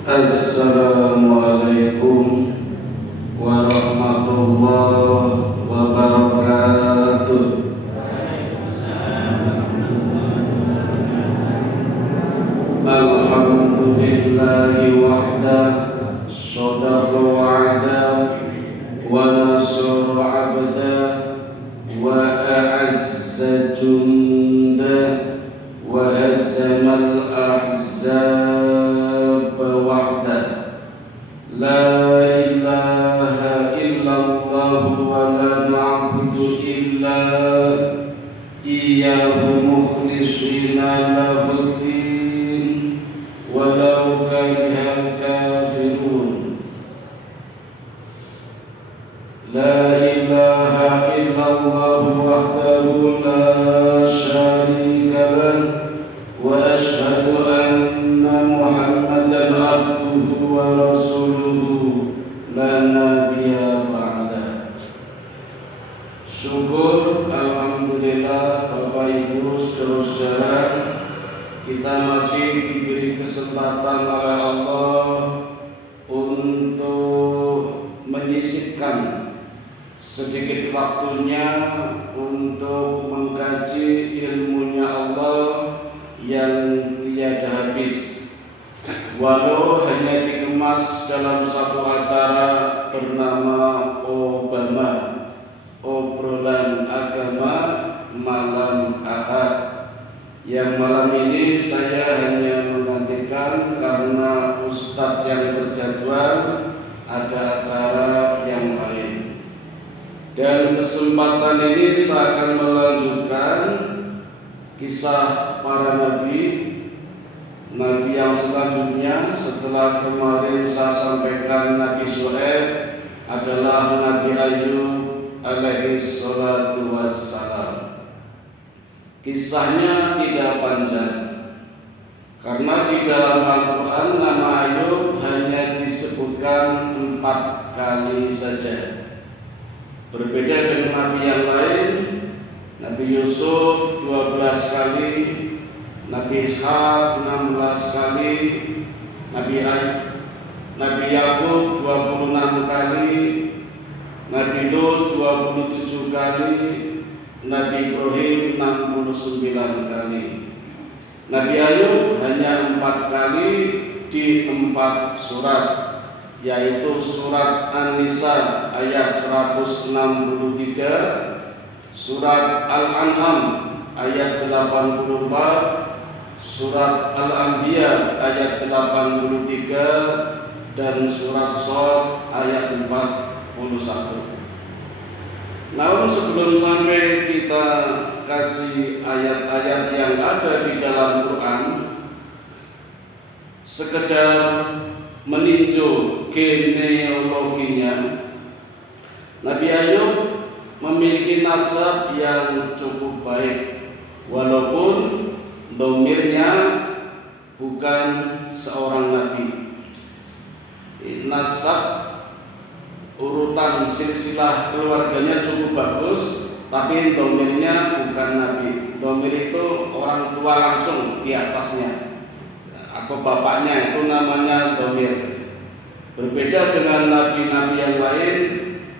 Assalamualaikum warahmatullahi wabarakatuh. Alhamdulillahi wahdah, shadaqa wa'adah, wa nasara abdah, wa a'azza jundah, wa hazamal ahzab wahdah. La ilaha illallah wa la na'budu illa iyyahu mukhlishina lahuddin walau karihal kafirun. La ilaha illallah wahdahu la syarika lah wa asyhadu anna Muhammadan abduhu wa rasuluhu la nabiyya ba'dah. Syukur, alhamdulillah, Bapak Ibu saudara-saudara, kita masih diberi kesempatan oleh Allah untuk menyisipkan sedikit waktunya untuk mengkaji ilmunya Allah yang tiada habis, walau hanya dikemas dalam satu acara bernama Obama, obrolan agama malam Ahad, yang malam ini saya hanya menggantikan karena Ustadz yang berjadwal ada acara yang lain. Dan kesempatan ini saya akan melanjutkan kisah para nabi yang selanjutnya. Setelah kemarin saya sampaikan Nabi Syuaib adalah Nabi Ayub alaihi salatu wassalam. Kisahnya tidak panjang karena di dalam Al-Quran nama Ayub hanya disebutkan 4 kali saja. Berbeda dengan Nabi yang lain, Nabi Yusuf 12 kali, Nabi Ishaq 16 kali, Nabi Yakub 26 kali, Nabi Lut 27 kali, Nabi Ibrahim 69 kali. Nabi Ayub hanya 4 kali di 4 surat, yaitu surat An-Nisa ayat 163, surat Al-An'am ayat 84, surat Al-Anbiya ayat 83, dan surat Shad ayat 41. Namun sebelum sampai kita kaji ayat-ayat yang ada di dalam Quran, sekedar meninjau genealoginya, Nabi Ayub memiliki nasab yang cukup baik, walaupun domirnya bukan seorang nabi. Nasab urutan silsilah keluarganya cukup bagus, tapi domirnya bukan nabi. Domir itu orang tua langsung di atasnya atau bapaknya, itu namanya domir. Berbeda dengan nabi-nabi yang lain,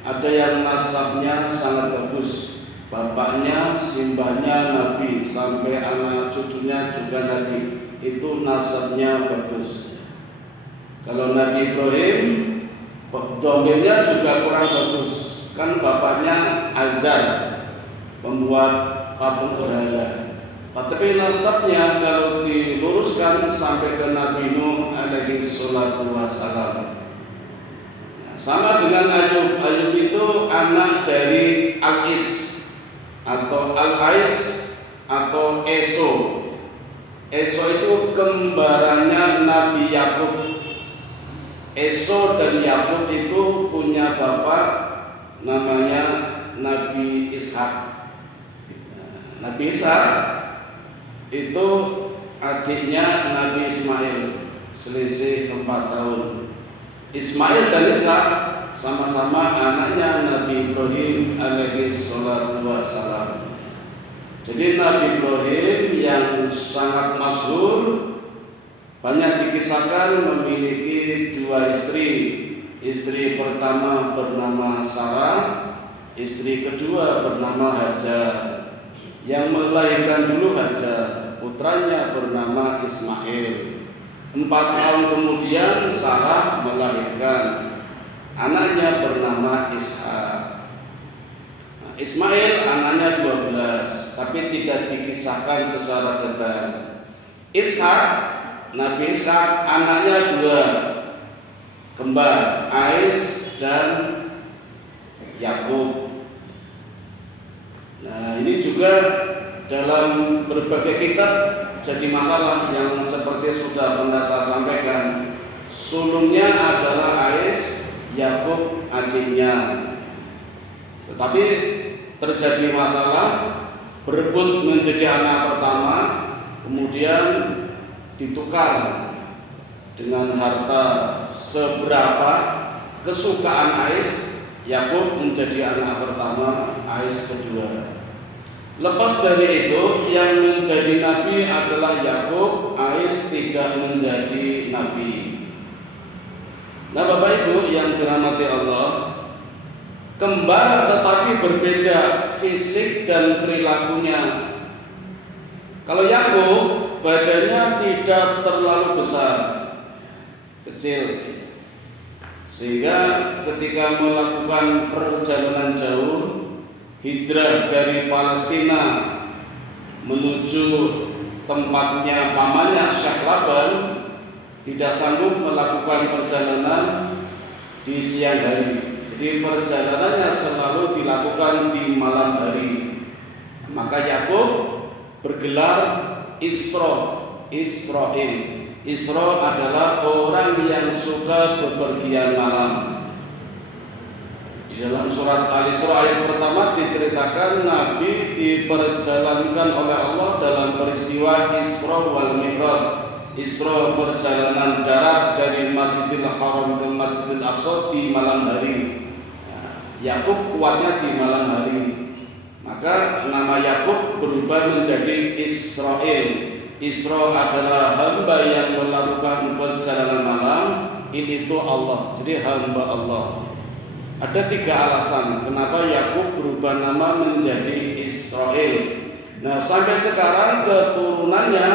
ada yang nasabnya sangat bagus, bapaknya, simbahnya nabi, sampai anak cucunya juga nabi, itu nasabnya bagus. Kalau Nabi Ibrahim, domirnya juga kurang bagus, kan bapaknya Azar, pembuat patung berhala. Tapi nasabnya kalau diluruskan sampai ke Nabi Nuh alaihi salatu wassalam. Sama dengan Ayub. Ayub itu anak dari Al-Is atau Al-Ais atau Eso. Eso itu kembarannya Nabi Yakub. Eso dan Yakub itu punya bapak namanya Nabi Ishak. Nabi Ishak itu adiknya Nabi Ismail, selisih 4 tahun. Ismail dan Ishak sama-sama anaknya Nabi Ibrahim alaihi salatu wassalam. Jadi Nabi Ibrahim yang sangat masyhur Banyak dikisahkan memiliki dua istri. Istri pertama bernama Sarah, istri kedua bernama Hajar. Yang melahirkan dulu Hajar, putranya bernama Ismail. 4 tahun kemudian Sarah melahirkan anaknya bernama Ishak. Ismail anaknya 12, tapi tidak dikisahkan secara detail. Ishak, Nabi Ishak anaknya 2, kembar, Ais dan Yakub. Nah, ini juga dalam berbagai kitab jadi masalah yang seperti sudah pernah saya sampaikan. Sulungnya adalah Ais, Yakub adiknya. Tetapi terjadi masalah, berebut menjadi anak pertama, kemudian ditukar dengan harta seberapa kesukaan Ais. Yakub menjadi anak pertama, Ais kedua. Lepas dari itu, yang menjadi nabi adalah Yakub, Ais tidak menjadi nabi. Nah, Bapak Ibu yang dirahmati Allah, kembar tetapi berbeda fisik dan perilakunya. Kalau Yakub badannya tidak terlalu besar, kecil, sehingga ketika melakukan perjalanan jauh, hijrah dari Palestina menuju tempatnya pamannya Syekh Laban, tidak sanggup melakukan perjalanan di siang hari. Jadi perjalanannya selalu dilakukan di malam hari. Maka Yakub bergelar Israel. Isra adalah orang yang suka bepergian malam. Di dalam surat Al-Isra ayat pertama diceritakan Nabi diperjalankan oleh Allah dalam peristiwa Isra wal Mi'raj. Isra perjalanan darat dari Masjidil Haram ke Masjidil Aqsa di malam hari. Yakub kuatnya di malam hari. Maka nama Yakub berubah menjadi Israel. Isra adalah hamba yang melakukan perjalanan malam. Ini itu Allah, jadi hamba Allah. Ada 3 alasan kenapa Yakub berubah nama menjadi Israel. Nah, sampai sekarang keturunannya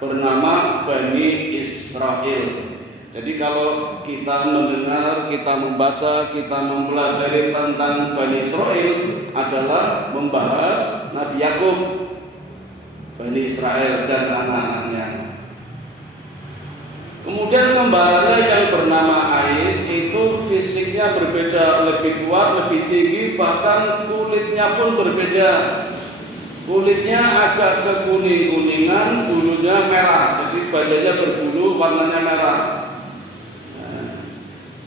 bernama Bani Israel. Jadi kalau kita mendengar, kita membaca, kita mempelajari tentang Bani Israel adalah membahas Nabi Yakub, Bani Israel dan anak-anaknya. Kemudian kembaranya yang bernama Ais itu fisiknya berbeda, lebih kuat, lebih tinggi, bahkan kulitnya pun berbeda. Kulitnya agak kekuning-kuningan, bulunya merah, jadi badannya berbulu, warnanya merah.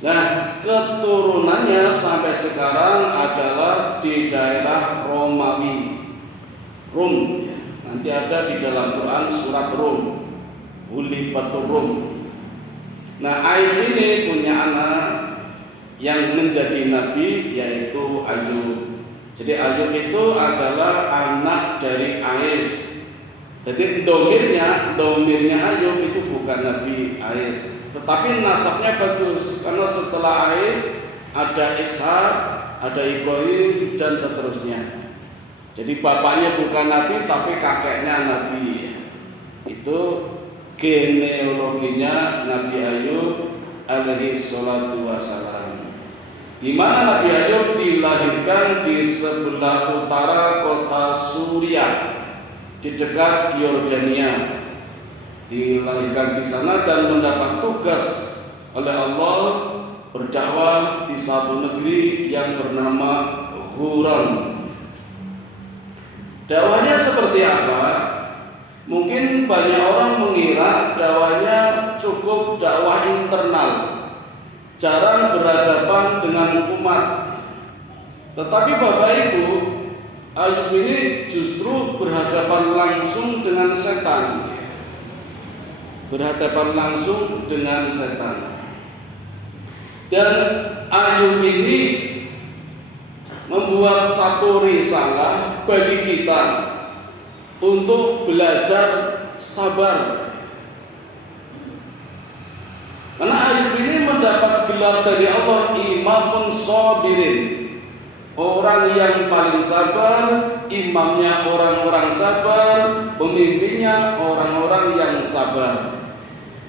Nah, keturunannya sampai sekarang adalah di daerah Romawi, Rum. Nanti ada di dalam Quran surat Rum, Hulifatur Rum. Nah, Ais ini punya anak yang menjadi nabi, yaitu Ayub. Jadi Ayub itu adalah anak dari Ais. Jadi domirnya Ayub itu bukan Nabi Ais, tetapi nasabnya bagus karena setelah Ais ada Ishak, ada Ibrahim dan seterusnya. Jadi bapaknya bukan Nabi tapi kakeknya Nabi. Itu genealoginya Nabi Ayub alaihi salatu wassalam. Di mana Nabi Ayub dilahirkan di sebelah utara kota Suriah, di dekat Yordania. Dilahirkan di sana dan mendapat tugas oleh Allah berdakwah di satu negeri yang bernama Huran. Dakwahnya seperti apa? Mungkin banyak orang mengira dakwahnya cukup dakwah internal, jarang berhadapan dengan umat. Tetapi Bapak Ibu, Ayub ini justru berhadapan langsung dengan setan. Berhadapan langsung dengan setan. Dan Ayub ini membuat satu risalah bagi kita untuk belajar sabar. Karena Ayub ini mendapat gelar dari Allah imamun sabirin, orang yang paling sabar, imamnya orang-orang sabar, pemimpinnya orang-orang yang sabar.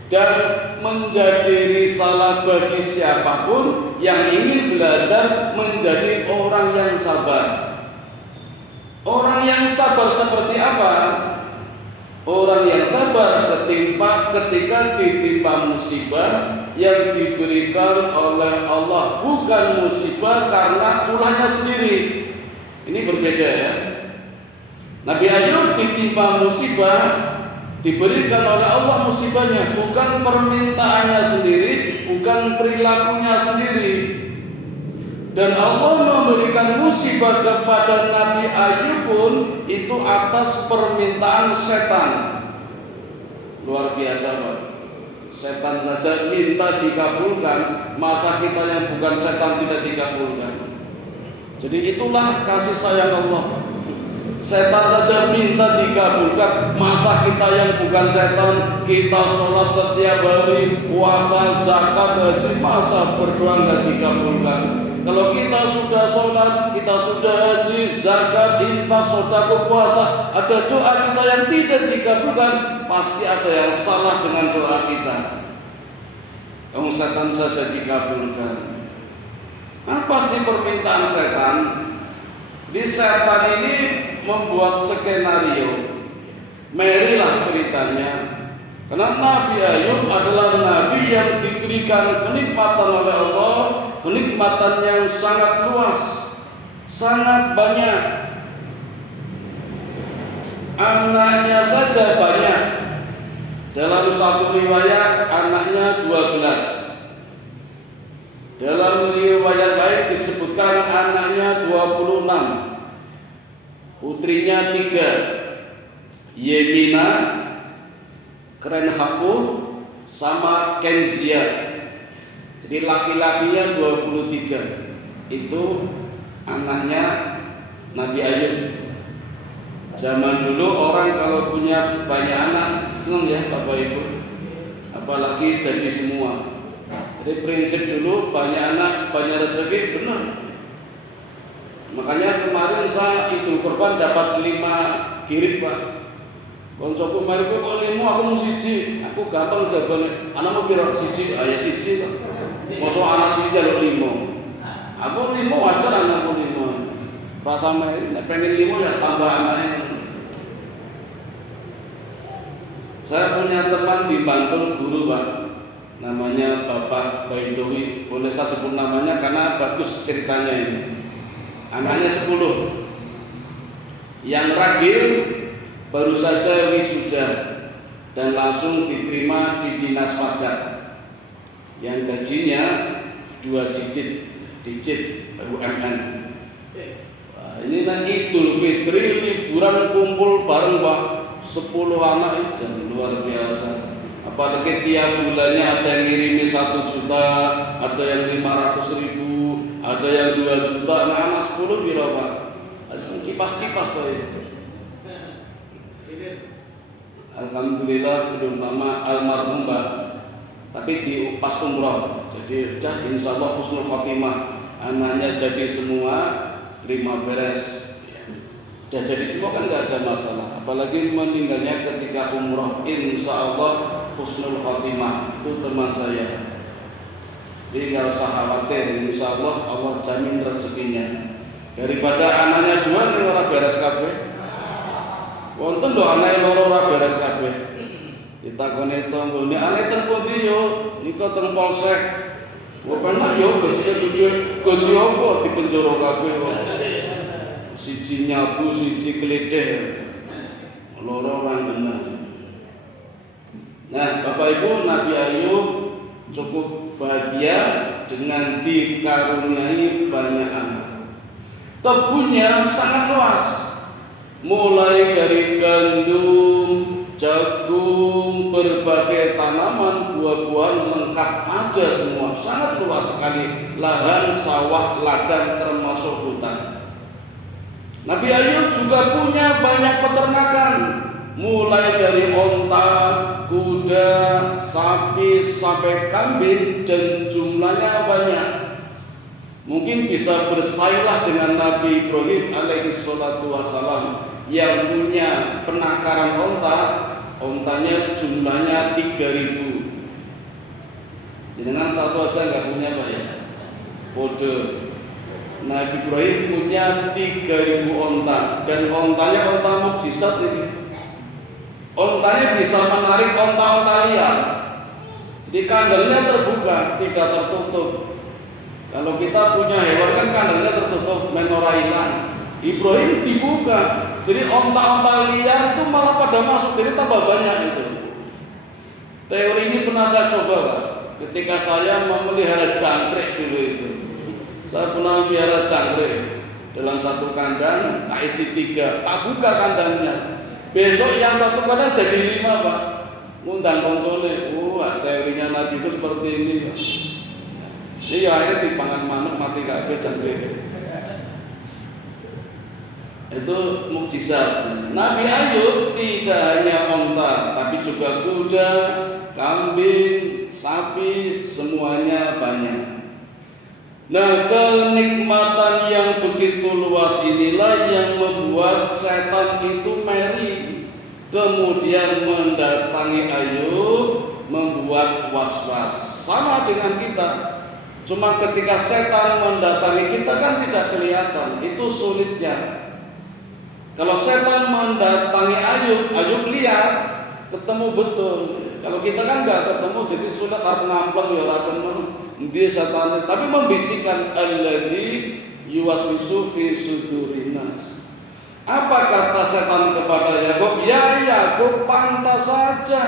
Dan menjadi risalah bagi siapapun yang ingin belajar menjadi orang yang sabar. Orang yang sabar seperti apa? Orang yang sabar ketika ditimpa musibah yang diberikan oleh Allah, bukan musibah karena ulahnya sendiri. Ini berbeda ya. Nabi Ayub ditimpa musibah, diberikan oleh Allah musibahnya, bukan permintaannya sendiri, bukan perilakunya sendiri. Dan Allah memberikan musibah kepada Nabi Ayub pun itu atas permintaan setan. Luar biasa Pak. Setan saja minta dikabulkan, masa kita yang bukan setan tidak dikabulkan? Jadi itulah kasih sayang Allah. Setan saja minta dikabulkan, masa kita yang bukan setan, kita sholat setiap hari, puasa, zakat, haji, masa berdoa nggak dikabulkan? Kalau kita sudah sholat, kita sudah haji, zakat, infak, sedekah, puasa, ada doa kita yang tidak dikabulkan, pasti ada yang salah dengan doa kita. Yang setan saja dikabulkan. Apa sih permintaan setan? Di setan ini membuat skenario. Marilah ceritanya. Karena Nabi Ayub adalah nabi yang diberikan kenikmatan oleh Allah, kenikmatan yang sangat luas, sangat banyak. Anaknya saja banyak. Dalam satu riwayat anaknya 12. Dalam riwayat lain disebutkan anaknya 26. Putrinya 3, Yemina, Krenhaku, sama Kenzia. Jadi laki-lakinya 23. Itu anaknya Nabi Ayub. Zaman dulu orang kalau punya banyak anak senang ya Bapak Ibu, apalagi jadi semua. Jadi prinsip dulu banyak anak banyak rezeki, benar. Makanya kemarin saya Idul Kurban dapat 5 girit Pak. Koncoku mari kok 5 aku mau 1. Aku gampang jawabane. Anakmu piro? 1. Ah ya 1 kok. Mosok anak 1 jaluk 5. Aku 5 wajar anakku 5. Rasa nek pengen 5 ya tambah anaknya. Saya punya teman di Bantul guru Pak. Namanya Bapak Baidowi. Boleh saya sebut namanya karena bagus ceritanya ini. Anaknya 10. Yang ragil baru saja wisuda dan langsung diterima di dinas pajak. Yang gajinya 2 digit BUMN. Ini nanti Idul Fitri liburan kumpul bareng Pak. 10 anak itu luar biasa. Apalagi tiap bulannya ada yang ngirimi 1 juta, ada yang 500.000, ada yang 2 juta. Nah, anak 10 piro Pak? Kipas-kipas Pak. Alhamdulillah belum lama almarhum Pak. Tapi di pas umroh. Jadi sudah insya Allah husnul khotimah. Anaknya jadi semua, terima beres. Sudah jadi semua kan nggak ada masalah. Apalagi meninggalnya ketika umroh, insya Allah husnul khotimah. Itu teman saya. Jadi nggak usah khawatir, insya Allah Allah jamin rezekinya. Daripada anaknya 2 ning ora beres kabeh. Wonten lho anake 2 ora beres kabeh. Ditakoni tonggo, nek anake teng pundi yo? Nika teng polsek. Kok penak yo gajine gede, gaji apa dipenjara kabeh kok. Siji nyabu, siji kletheh. Loro ranggenan. Nah, Bapak Ibu, Nabi Ayub cukup bahagia dengan dikaruniai banyak anak. Kebunnya sangat luas, mulai dari gandum, jagung, berbagai tanaman, buah-buahan lengkap ada semua, sangat luas sekali, lahan, sawah, ladang termasuk hutan. Nabi Ayub juga punya banyak peternakan, mulai dari onta, kuda, sapi, sampai kambing dan jumlahnya banyak. Mungkin bisa bersainglah dengan Nabi Ibrahim alaihi salatu wassalam yang punya penangkaran onta, ontanya jumlahnya 3.000. Dengan satu aja nggak punya Pak ya? Kode. Nabi Ibrahim punya 3.000 onta dan ontanya onta mukjizat ini. Ontanya bisa menarik onta-onta liar. Jadi kandangnya terbuka, tidak tertutup. Kalau kita punya hewan kan kandangnya tertutup, menorainan. Ibrahim dibuka, jadi onta-onta liar itu malah pada masuk, jadi tambah banyak itu. Teori ini pernah saya coba Pak, ketika saya memelihara jangkrik dulu itu. Saya pernah memelihara jangkrik dalam satu kandang, tak isi 3, tak buka kandangnya. Besok yang satu kandang jadi 5 Pak. Ngundang koncone, teorinya Nabi itu seperti ini Pak. Jadi akhirnya dipangan manuk mati kabeh jangkrik. Itu mukjizat. Nabi Ayub tidak hanya onta, tapi juga kuda, kambing, sapi, semuanya banyak. Nah, kenikmatan yang begitu luas inilah yang membuat setan itu meri, kemudian mendatangi Ayub, membuat was-was. Sama dengan kita. Cuma ketika setan mendatangi kita kan tidak kelihatan, itu sulitnya. Kalau setan mendatangi Ayub, Ayub lihat, ketemu betul. Kalau kita kan nggak ketemu, jadi sulit harus ngamplang ya ketemu dia setan. Tapi membisikkan alladzi yuwaswisu fi sudurinas. Apa kata setan kepada Yakub? Ya Yakub, pantas saja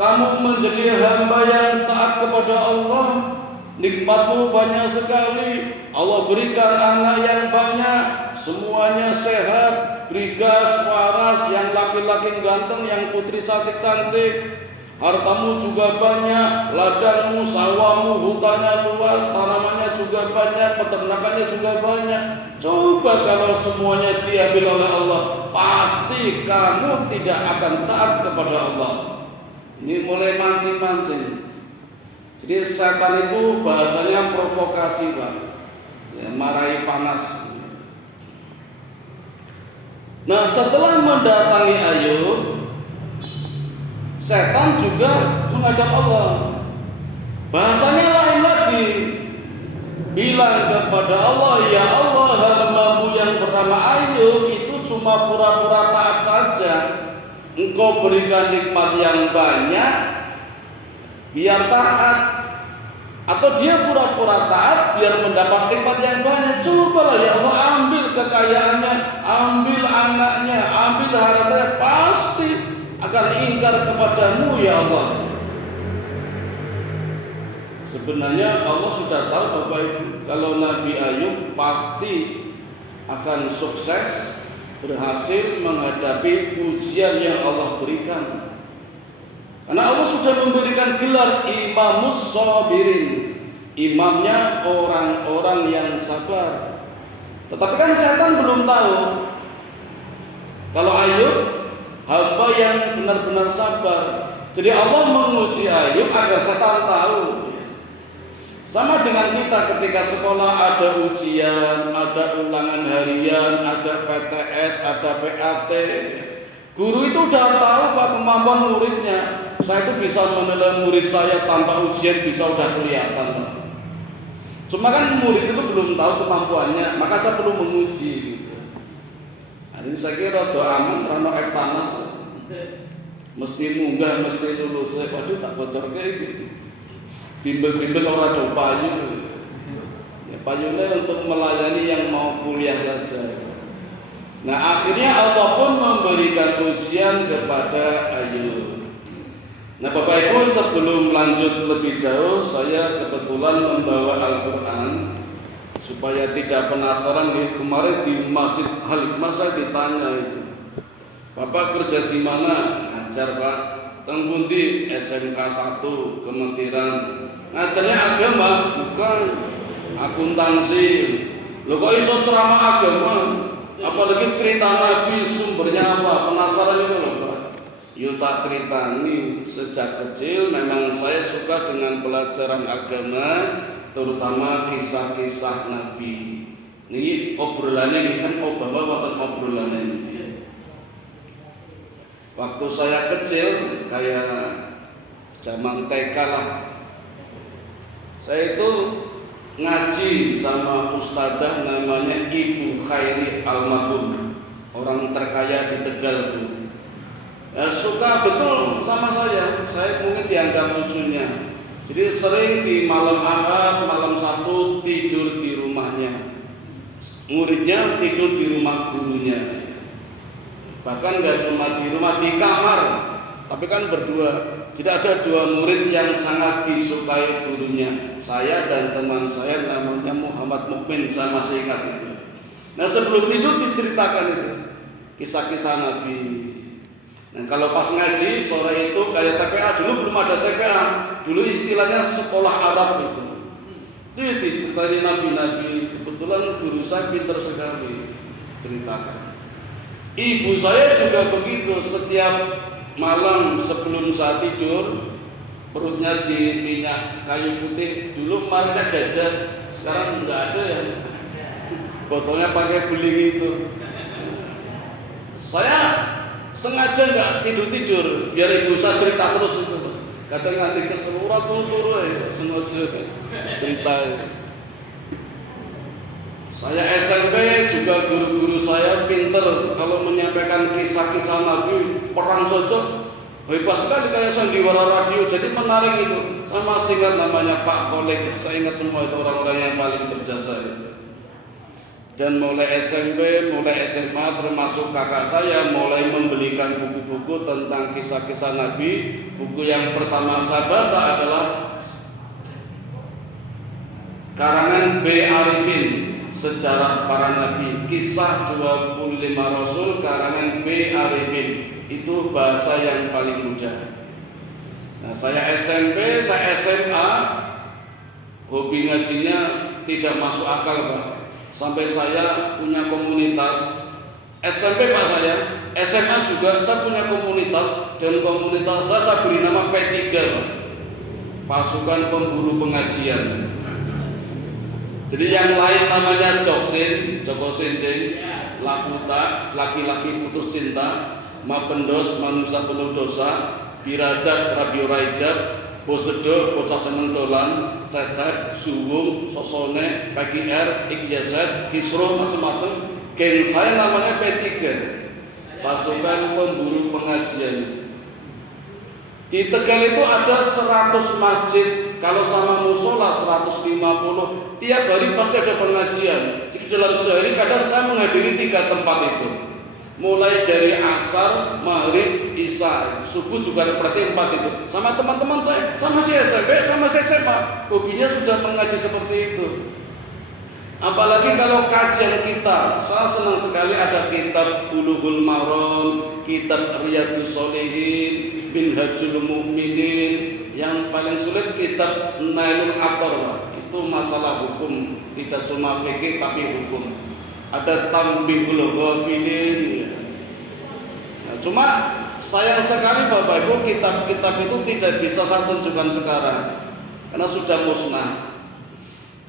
kamu menjadi hamba yang taat kepada Allah. Nikmatmu banyak sekali. Allah berikan anak yang banyak, semuanya sehat, brigas, waras, yang laki-laki ganteng, yang putri cantik-cantik. Hartamu juga banyak, ladangmu, sawahmu, hutannya luas, tanamannya juga banyak, peternakannya juga banyak. Coba kalau semuanya diambil oleh Allah, pasti kamu tidak akan taat kepada Allah. Ini mulai mancing-mancing. Jadi setan itu bahasanya provokasi Pak, ya, marahi panas. Nah, setelah mendatangi Ayub, setan juga menghadap Allah. Bahasanya lain lagi, bilang kepada Allah, ya Allah, hambamu yang bernama Ayub itu cuma pura-pura taat saja. Engkau berikan nikmat yang banyak biar taat, atau dia pura-pura taat biar mendapat nikmat yang banyak. Cobalah ya Allah, ambil kekayaannya, ambil anaknya, ambil hartanya, pasti akan ingkar kepadamu ya Allah. Sebenarnya Allah sudah tahu Bapak Ibu, kalau Nabi Ayub pasti akan sukses, berhasil menghadapi ujian yang Allah berikan. Karena Allah sudah memberikan gelar Imamus Sabirin, imamnya orang-orang yang sabar. Tetapi kan setan belum tahu kalau Ayub hamba yang benar-benar sabar. Jadi Allah menguji Ayub agar setan tahu. Sama dengan kita ketika sekolah ada ujian, ada ulangan harian, ada PTS, ada PAT. Guru itu udah tahu Pak kemampuan muridnya. Saya itu bisa menilai murid saya tanpa ujian bisa udah kelihatan Pak. Cuma kan murid itu belum tahu kemampuannya, maka saya perlu menguji gitu. Nah, ini saya kira doa aman karena air panas. Mesti munggah, mesti lulus. Waduh tak bocor kayak gitu. Bimbel-bimbel orang do payu. Ya, payunya untuk melayani yang mau kuliah saja. Nah, akhirnya Allah pun memberikan ujian kepada Ayub. Nah, Bapak Ibu, sebelum lanjut lebih jauh, saya kebetulan membawa Al-Quran supaya tidak penasaran. Kemarin di Masjid Al-Hikmah saya ditanya itu, Bapak kerja di mana? Ngajar Pak. Tenggundi SMK 1 Kementerian. Ngajarnya agama? Bukan, akuntansi. Loh kok iso ceramah agama? Apalagi cerita Nabi, sumbernya apa? Penasaran itu loh Pak. Yuta ceritani sejak kecil memang saya suka dengan pelajaran agama, terutama kisah-kisah Nabi. Ini obrolannya ini kan Obama wonten obrolannya ini. Waktu saya kecil kayak zaman TK lah, saya itu ngaji sama ustadzah namanya Ibu Khairi Almarhum, orang terkaya di Tegal Bu. Ya, suka betul sama saya mungkin dianggap cucunya. Jadi sering di malam Ahad, malam Sabtu tidur di rumahnya. Muridnya tidur di rumah gurunya. Bahkan gak cuma di rumah, di kamar, tapi kan berdua. Jadi ada dua murid yang sangat disukai gurunya. Saya dan teman saya namanya Muhammad Mukmin, saya masih ingat itu. Nah sebelum tidur diceritakan itu kisah-kisah Nabi. Nah kalau pas ngaji sore itu kayak TPA, dulu belum ada TPA, dulu istilahnya sekolah Arab itu diceritain Nabi-Nabi. Kebetulan guru saya pintar sekali ceritakan. Ibu saya juga begitu, setiap malam sebelum saya tidur perutnya di minyak kayu putih. Dulu mereka gajah, sekarang enggak ada ya, botolnya pakai beling itu. Saya sengaja nggak tidur biar ibu saya cerita terus itu. Kadang nanti keseluruhan turu ya, sengaja cerita. Saya SMP juga guru-guru saya pinter kalau menyampaikan kisah-kisah Nabi, perang saja hebat sekali kayak sandiwara radio. Jadi menarik itu. Saya masih ingat namanya Pak Kholek. Saya ingat semua itu orang-orang yang paling berjasa itu. Dan mulai SMP, mulai SMA termasuk kakak saya mulai membelikan buku-buku tentang kisah-kisah Nabi. Buku yang pertama saya baca adalah karangan B. Arifin, Sejarah Para Nabi, Kisah 25 Rasul, karangan B. Arifin. Itu bahasa yang paling mudah. Nah, saya SMP, saya SMA, hobi ngajinya tidak masuk akal Pak. Sampai saya punya komunitas. SMP Pak saya, SMA juga saya punya komunitas. Dan komunitas saya beri nama P3 Pak, Pasukan Pemburu Pengajian. Jadi yang lain namanya Joksin, Joko Sinding, Lakuta, Laki-laki Putus Cinta, Mapendos, Manusia Penuh Dosa, Birajat, Rabio Raijat, Bosedo, Bocah Seneng Dolan, Cecep, Suwung, Sosone, PGR, Iqyazet, Kisro, macam-macam. Geng saya namanya P3, Pasukan Pemburu Pengajian. Di Tegal itu ada 100 masjid. Kalau sama musola 150, tiap hari pasti ada pengajian. Jadi dalam sehari kadang saya menghadiri 3 tempat itu. Mulai dari asar, maghrib, isya, subuh juga seperti 4 itu. Sama teman-teman saya, sama si SMP, sama si SMA, hobinya sudah mengaji seperti itu. Apalagi kalau kajian kita, saya senang sekali ada kitab Bulughul Maram, kitab Riyadhus Shalihin, Minhajul Mu'minin. Yang paling sulit kitab Nailul Athar, itu masalah hukum, tidak cuma fikih tapi hukum. Ada Tanbihul Ghafilin ya. Nah, cuma sayang sekali Bapak Ibu, kitab-kitab itu tidak bisa saya tunjukkan sekarang karena sudah musnah.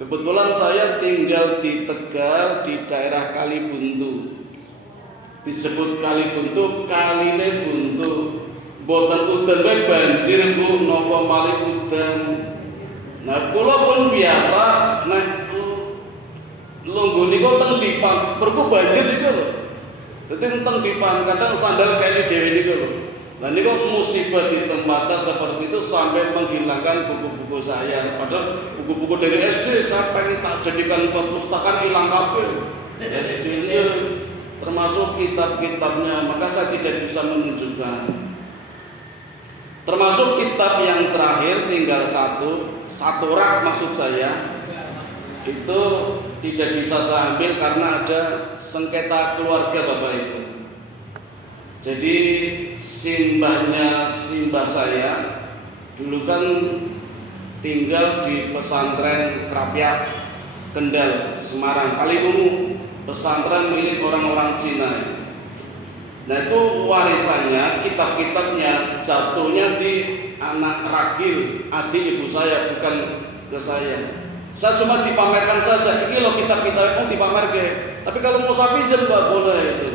Kebetulan saya tinggal di Tegal, di daerah Kalibuntu. Disebut Kalibuntu, kaline buntu. Boten udan wae banjir Bu, napa malih udan. Nah, kula pun biasa nek lungguh niku teng dipan, perku banjir niku lho. Dadi teng dipan kadang sandal kene dhewe niku lho. Lah niku musibah di tempat saya seperti itu sampai menghilangkan buku-buku saya. Padahal buku-buku dari SD saya pengen tak jadikan perpustakaan, hilang kabeh. SD-nya termasuk kitab-kitabnya, maka saya tidak bisa menunjukkan. Termasuk kitab yang terakhir tinggal satu rak maksud saya, itu tidak bisa saya ambil karena ada sengketa keluarga Bapak Ibu. Jadi simbah saya dulu kan tinggal di pesantren Krapyak, Kendal, Semarang, Kaliwungu, pesantren milik orang-orang Cina. Nah itu warisannya, kitab-kitabnya jatuhnya di anak ragil, adik ibu saya, bukan ke saya. Saya cuma dipamerkan saja, ini loh kitab-kitab mau dipamerkan. Tapi kalau mau saya pinjam nggak boleh itu.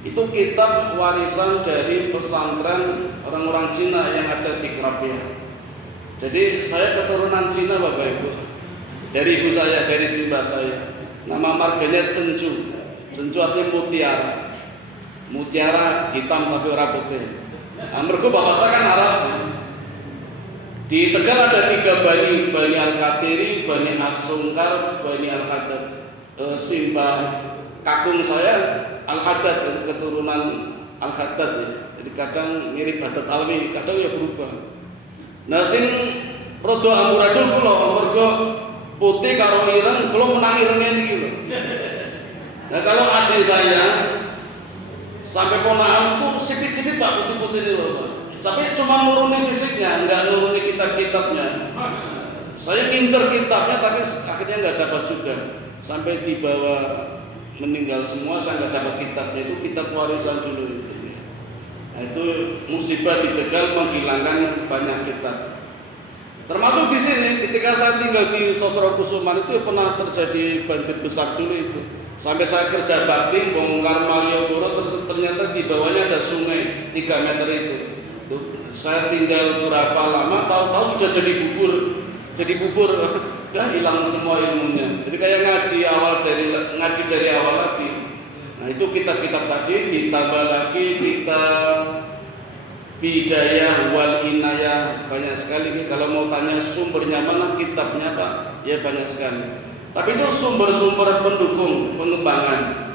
Itu kitab warisan dari pesantren orang-orang Cina yang ada di Krapia. Jadi saya keturunan Cina Bapak Ibu. Dari ibu saya, dari simbah saya. Nama marganya Cencu. Cencu artinya mutiara. Mutiara hitam tapi ora putih. Mergo bapak saya kan Arab. Di Tegal ada 3 bani, Bani Al-Katiri, Bani As-Sungkar, Bani Al-Haddad. Simbah kakung saya Al-Haddad, keturunan Al-Haddad ya. Jadi kadang mirip Haddad Alwi, kadang ya berubah. Nah sing rada amburadul kula mergo putih karo ireng, kula menang irenge niki lho. Nah kalau adik saya sampai ponakan tuh sipit-sipit Pak, putih-putih ini loh Pak. Tapi cuma nuruni fisiknya, enggak nuruni kitab-kitabnya. Saya ngincer kitabnya tapi akhirnya enggak dapat juga. Sampai dibawa meninggal semua saya enggak dapat kitabnya, itu kitab warisan dulu itu. Nah itu musibah di Tegal menghilangkan banyak kitab. Termasuk di sini ketika saya tinggal di Sosrokusuman itu pernah terjadi banjir besar dulu itu. Sampai saya kerja bakti bongkar Malioboro, ternyata di bawahnya ada sungai 3 meter itu. Tuh, saya tinggal berapa lama, tahu-tahu sudah jadi bubur, udah hilang semua ilmunya. Jadi kayak ngaji dari awal lagi. Nah itu kitab-kitab tadi ditambah lagi kitab Bidayah wal Inayah, banyak sekali. Kalau mau tanya sumbernya mana, kitabnya Pak, ya banyak sekali. Tapi itu sumber-sumber pendukung pengembangan.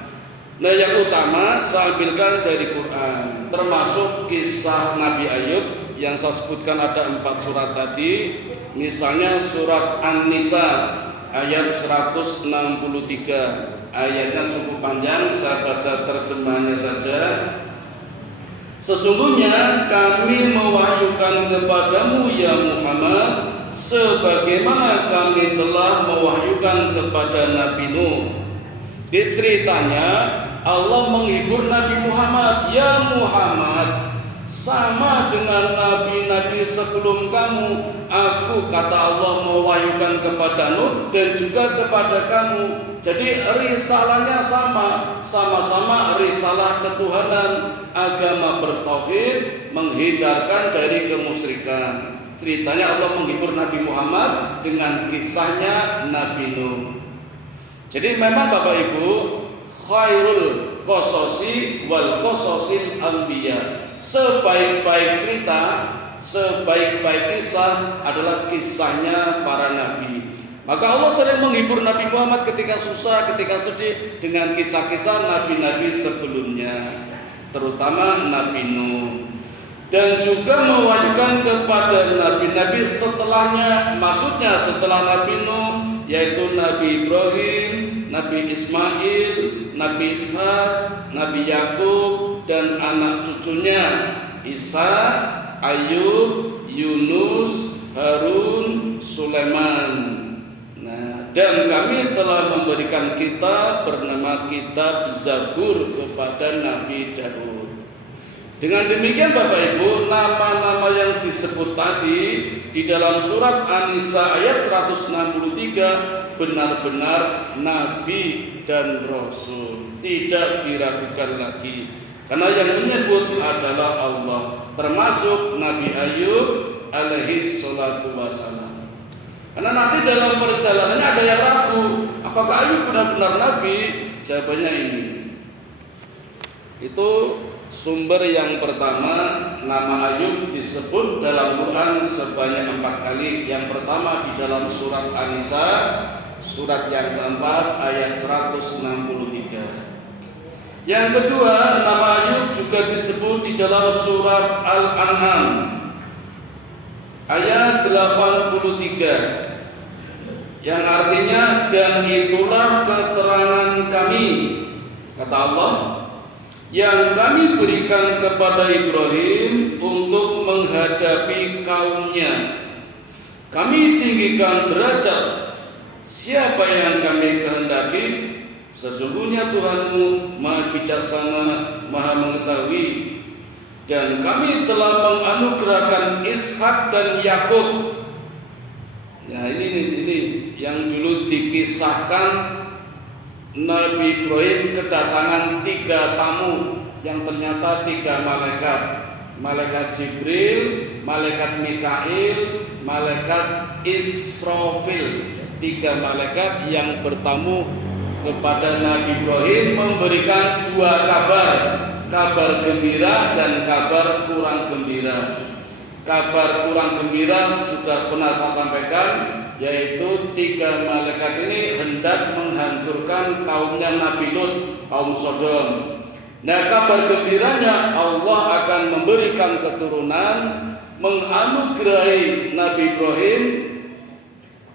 Nah yang utama saya ambilkan dari Quran, termasuk kisah Nabi Ayub yang saya sebutkan ada 4 surat tadi. Misalnya surat An-Nisa ayat 163. Ayatnya cukup panjang, saya baca terjemahannya saja. Sesungguhnya kami mewahyukan kepadamu ya Muhammad sebagaimana kami telah mewahyukan kepada Nabi Nuh. Di ceritanya Allah menghibur Nabi Muhammad, ya Muhammad, sama dengan nabi-nabi sebelum kamu, aku kata Allah mewahyukan kepada Nuh dan juga kepada kamu. Jadi risalahnya sama-sama risalah ketuhanan, agama bertauhid, menghindarkan dari kemusyrikan. Ceritanya Allah menghibur Nabi Muhammad dengan kisahnya Nabi Nuh. Jadi memang Bapak Ibu, khairul qasasi wal qasasil anbiya. Sebaik-baik cerita, sebaik-baik kisah adalah kisahnya para nabi. Maka Allah sering menghibur Nabi Muhammad ketika susah, ketika sedih dengan kisah-kisah nabi-nabi sebelumnya, terutama Nabi Nuh. Dan juga mewahyukan kepada nabi-nabi setelahnya, maksudnya setelah Nabi Nuh, yaitu Nabi Ibrahim, Nabi Ismail, Nabi Ishak, Nabi Yakub, dan anak cucunya Isa, Ayub, Yunus, Harun, Sulaiman. Nah, dan kami telah memberikan kitab bernama kitab Zabur kepada Nabi Daud. Dengan demikian Bapak Ibu, nama-nama yang disebut tadi di dalam surat An-Nisa ayat 163 benar-benar nabi dan rasul, tidak diragukan lagi. Karena yang menyebut adalah Allah, termasuk Nabi Ayub alaihi salatu wassalam. Karena nanti dalam perjalanannya ada yang ragu, apakah Ayub benar-benar nabi? Jawabannya ini. Itu sumber yang pertama, nama Ayub disebut dalam Quran sebanyak 4 kali. Yang pertama di dalam surat An-Nisa, surat yang keempat ayat 163. Yang kedua, nama Ayub juga disebut di dalam surat Al-An'am ayat 83, yang artinya dan itulah keterangan kami, kata Allah, yang kami berikan kepada Ibrahim untuk menghadapi kaumnya. Kami tinggikan derajat siapa yang kami kehendaki, Sesungguhnya Tuhanmu Maha bijaksana, Maha mengetahui. Dan kami telah menganugerahkan Ishak dan Yakub. Ya, ini yang dulu dikisahkan Nabi Ibrahim kedatangan 3 tamu yang ternyata 3 malaikat. Malaikat Jibril, malaikat Mikail, malaikat Israfil. 3 malaikat yang bertamu kepada Nabi Ibrahim memberikan 2 kabar, kabar gembira dan kabar kurang gembira. Kabar kurang gembira sudah pernah saya sampaikan, yaitu 3 malaikat ini hendak menghancurkan kaumnya Nabi Lut, kaum Sodom. Nah, kabar gembiranya Allah akan memberikan keturunan, menganugerahi Nabi Ibrahim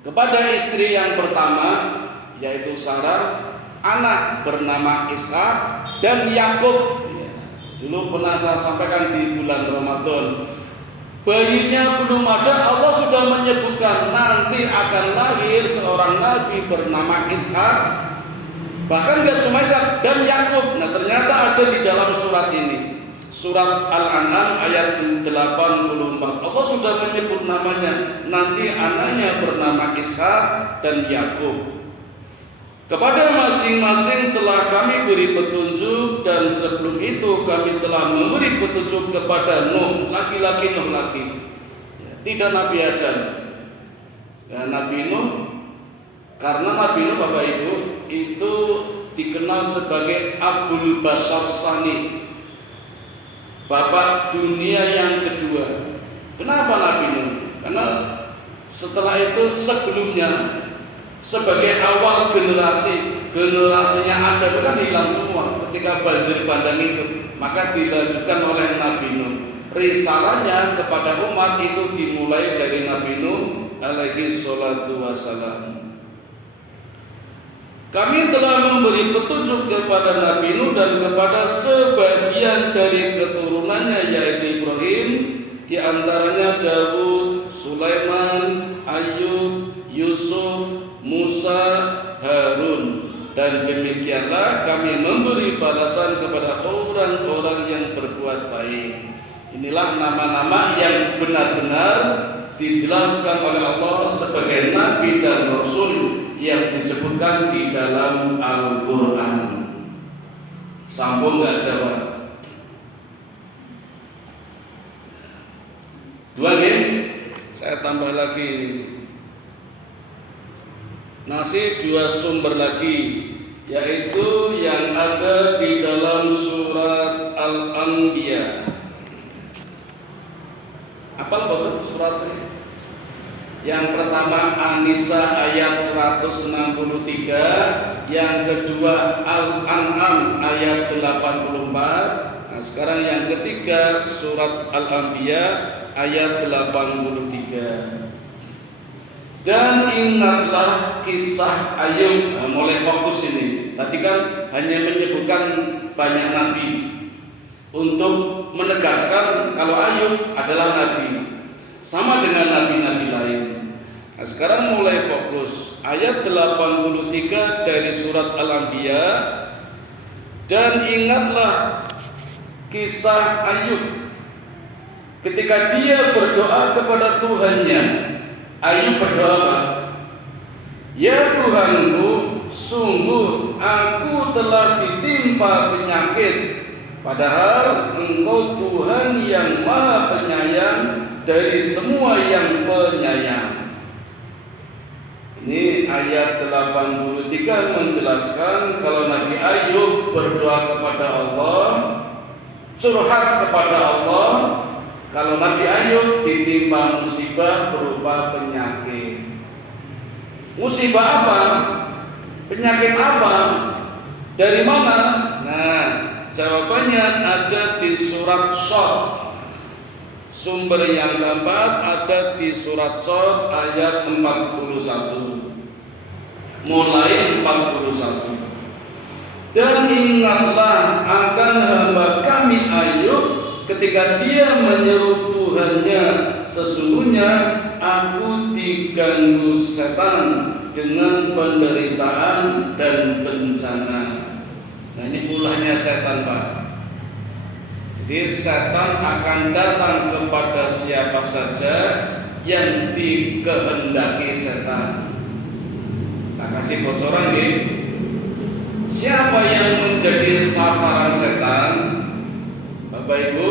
kepada istri yang pertama, yaitu Sarah, anak bernama Ishak dan Yakub. Dulu pernah saya sampaikan di bulan Ramadan. Bayinya belum ada, Allah sudah menyebutkan nanti akan lahir seorang nabi bernama Ishak. Bahkan gak cuma Ishak dan Yakub. Nah, ternyata ada di dalam surat ini. Surat Al-An'am ayat 84. Allah sudah menyebut namanya. Nanti anaknya bernama Ishak dan Yakub. Kepada masing-masing telah kami beri petunjuk, dan sebelum itu kami telah memberi petunjuk kepada Nuh, laki-laki Nuh laki, tidak Nabi Adam. Ya, Nabi Nuh, karena Nabi Nuh Bapak Ibu itu dikenal sebagai Abul Bashar Sani, bapak dunia yang kedua. Kenapa Nabi Nuh? Karena setelah itu sebelumnya sebagai awal generasinya ada itu kan hilang semua ketika banjir bandang itu, maka dilanjutkan oleh Nabi Nuh. Risalahnya kepada umat itu dimulai dari Nabi Nuh alaihi salatu wassalam. Kami telah memberi petunjuk kepada Nabi Nuh dan kepada sebagian dari keturunannya, yaitu Ibrahim, di antaranya Daud, Sulaiman, Ayub, Yusuf, Musa, Harun. Dan demikianlah kami memberi balasan kepada orang-orang yang berbuat baik. Inilah nama-nama yang benar-benar dijelaskan oleh Allah sebagai Nabi dan Rasul yang disebutkan di dalam Al-Quran. Sambung gak jawab? Dua nih, saya tambah lagi ini. Masih 2 sumber lagi, yaitu yang ada di dalam surat Al-Anbiya. Apa betul suratnya? Yang pertama An-Nisa ayat 163, yang kedua Al-An'am ayat 84. Nah, sekarang yang ketiga surat Al-Anbiya ayat 83. Dan ingatlah kisah Ayub. Nah, mulai fokus ini. Tadi kan hanya menyebutkan banyak nabi untuk menegaskan kalau Ayub adalah nabi, sama dengan nabi-nabi lain. Nah, sekarang mulai fokus ayat 83 dari surat Al-Anbiya. Dan ingatlah kisah Ayub ketika dia berdoa kepada Tuhannya. Ayub berdoa, ya Tuhanku, sungguh aku telah ditimpa penyakit, padahal Engkau Tuhan yang Maha Penyayang dari semua yang penyayang. Ini ayat 83 menjelaskan kalau Nabi Ayub berdoa kepada Allah, curhat kepada Allah, kalau Nabi Ayub ditimpa musibah berupa penyakit. Musibah apa? Penyakit apa? Dari mana? Nah, jawabannya ada di surat Shad. Sumber yang keempat ada di surat Shad ayat 41. Mulai 41. Dan ingatlah akan hamba kami Ayub ketika dia menyeru Tuhannya, sesungguhnya aku diganggu setan dengan penderitaan dan bencana. Nah, ini ulahnya setan, Pak. Jadi setan akan datang kepada siapa saja yang dikehendaki setan. Nah, kasih bocoran nih. Siapa yang menjadi sasaran setan? Bapak Ibu,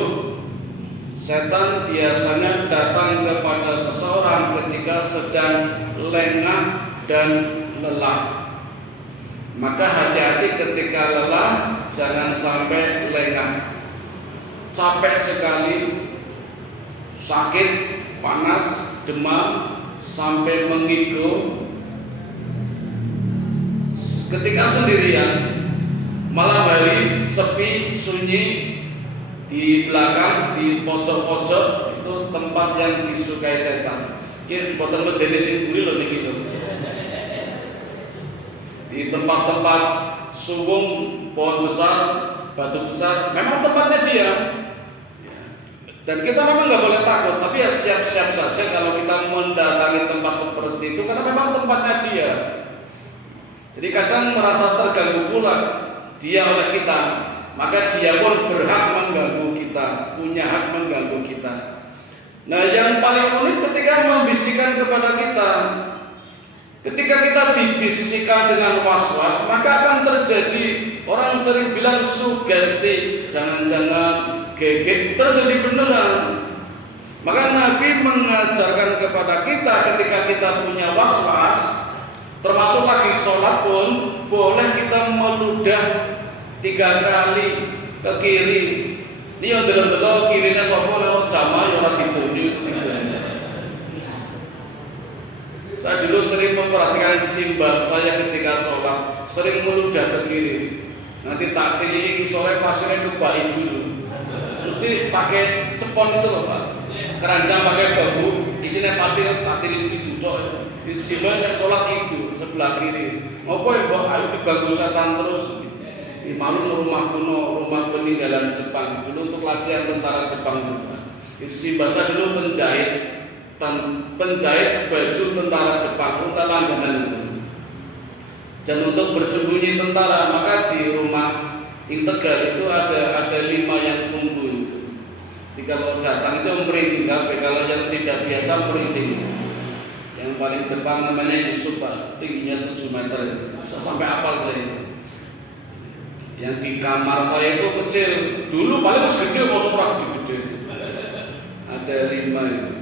setan biasanya datang kepada seseorang ketika sedang lengah dan lelah. Maka hati-hati ketika lelah, jangan sampai lengah. Capek sekali, sakit, panas, demam, sampai mengigo. Ketika sendirian, malam hari sepi, sunyi, di belakang, di pojok-pojok itu tempat yang disukai setan. Ki boten medeni sing buri lho niki lho. Di tempat-tempat suwung, pohon besar, batu besar, memang tempatnya dia. Dan kita memang nggak boleh takut, tapi ya siap-siap saja kalau kita mendatangi tempat seperti itu, karena memang tempatnya dia. Jadi kadang merasa terganggu pula dia oleh kita, maka dia pun berhak mengganggu kita, punya hak mengganggu kita. Nah, yang paling unik ketika membisikkan kepada kita, ketika kita dibisikkan dengan was-was, maka akan terjadi, orang sering bilang sugesti, jangan-jangan gegek, terjadi beneran. Maka Nabi mengajarkan kepada kita ketika kita punya was-was, termasuk lagi sholat pun, boleh kita meludah 3 kali ke kiri. Ini yang delok-delok kirinya sapa lewat jamaah ya ora didoni. Saya dulu sering memperhatikan simbah saya ketika sholat, sering meludah ke kiri. Nanti tak tilihi sore pasirnya kebaik dulu. Mesti pakai cepon itu loh Pak, keranjang pakai bambu, isinya pasir tak tilihi itu cok. Simbah yang sholat itu sebelah kiri. Ngopo ya Mbak, ayo diganggu setan terus. Di malu rumah kuno, rumah peninggalan Jepang dulu untuk latihan tentara Jepang dulu. Si bahasa dulu penjahit baju tentara Jepang untuk langganan itu. Dan untuk bersembunyi tentara, maka di rumah Tegal itu ada 5 yang tunggu itu. Jadi kalau datang itu merinding, kalau yang tidak biasa merinding. Yang paling depan namanya Yusuf Pak, tingginya 7 meter itu. Saya sampai apal saya itu. Yang di kamar saya itu kecil, dulu paling masih gede, masuk orang gede-gede. Ada 5 itu.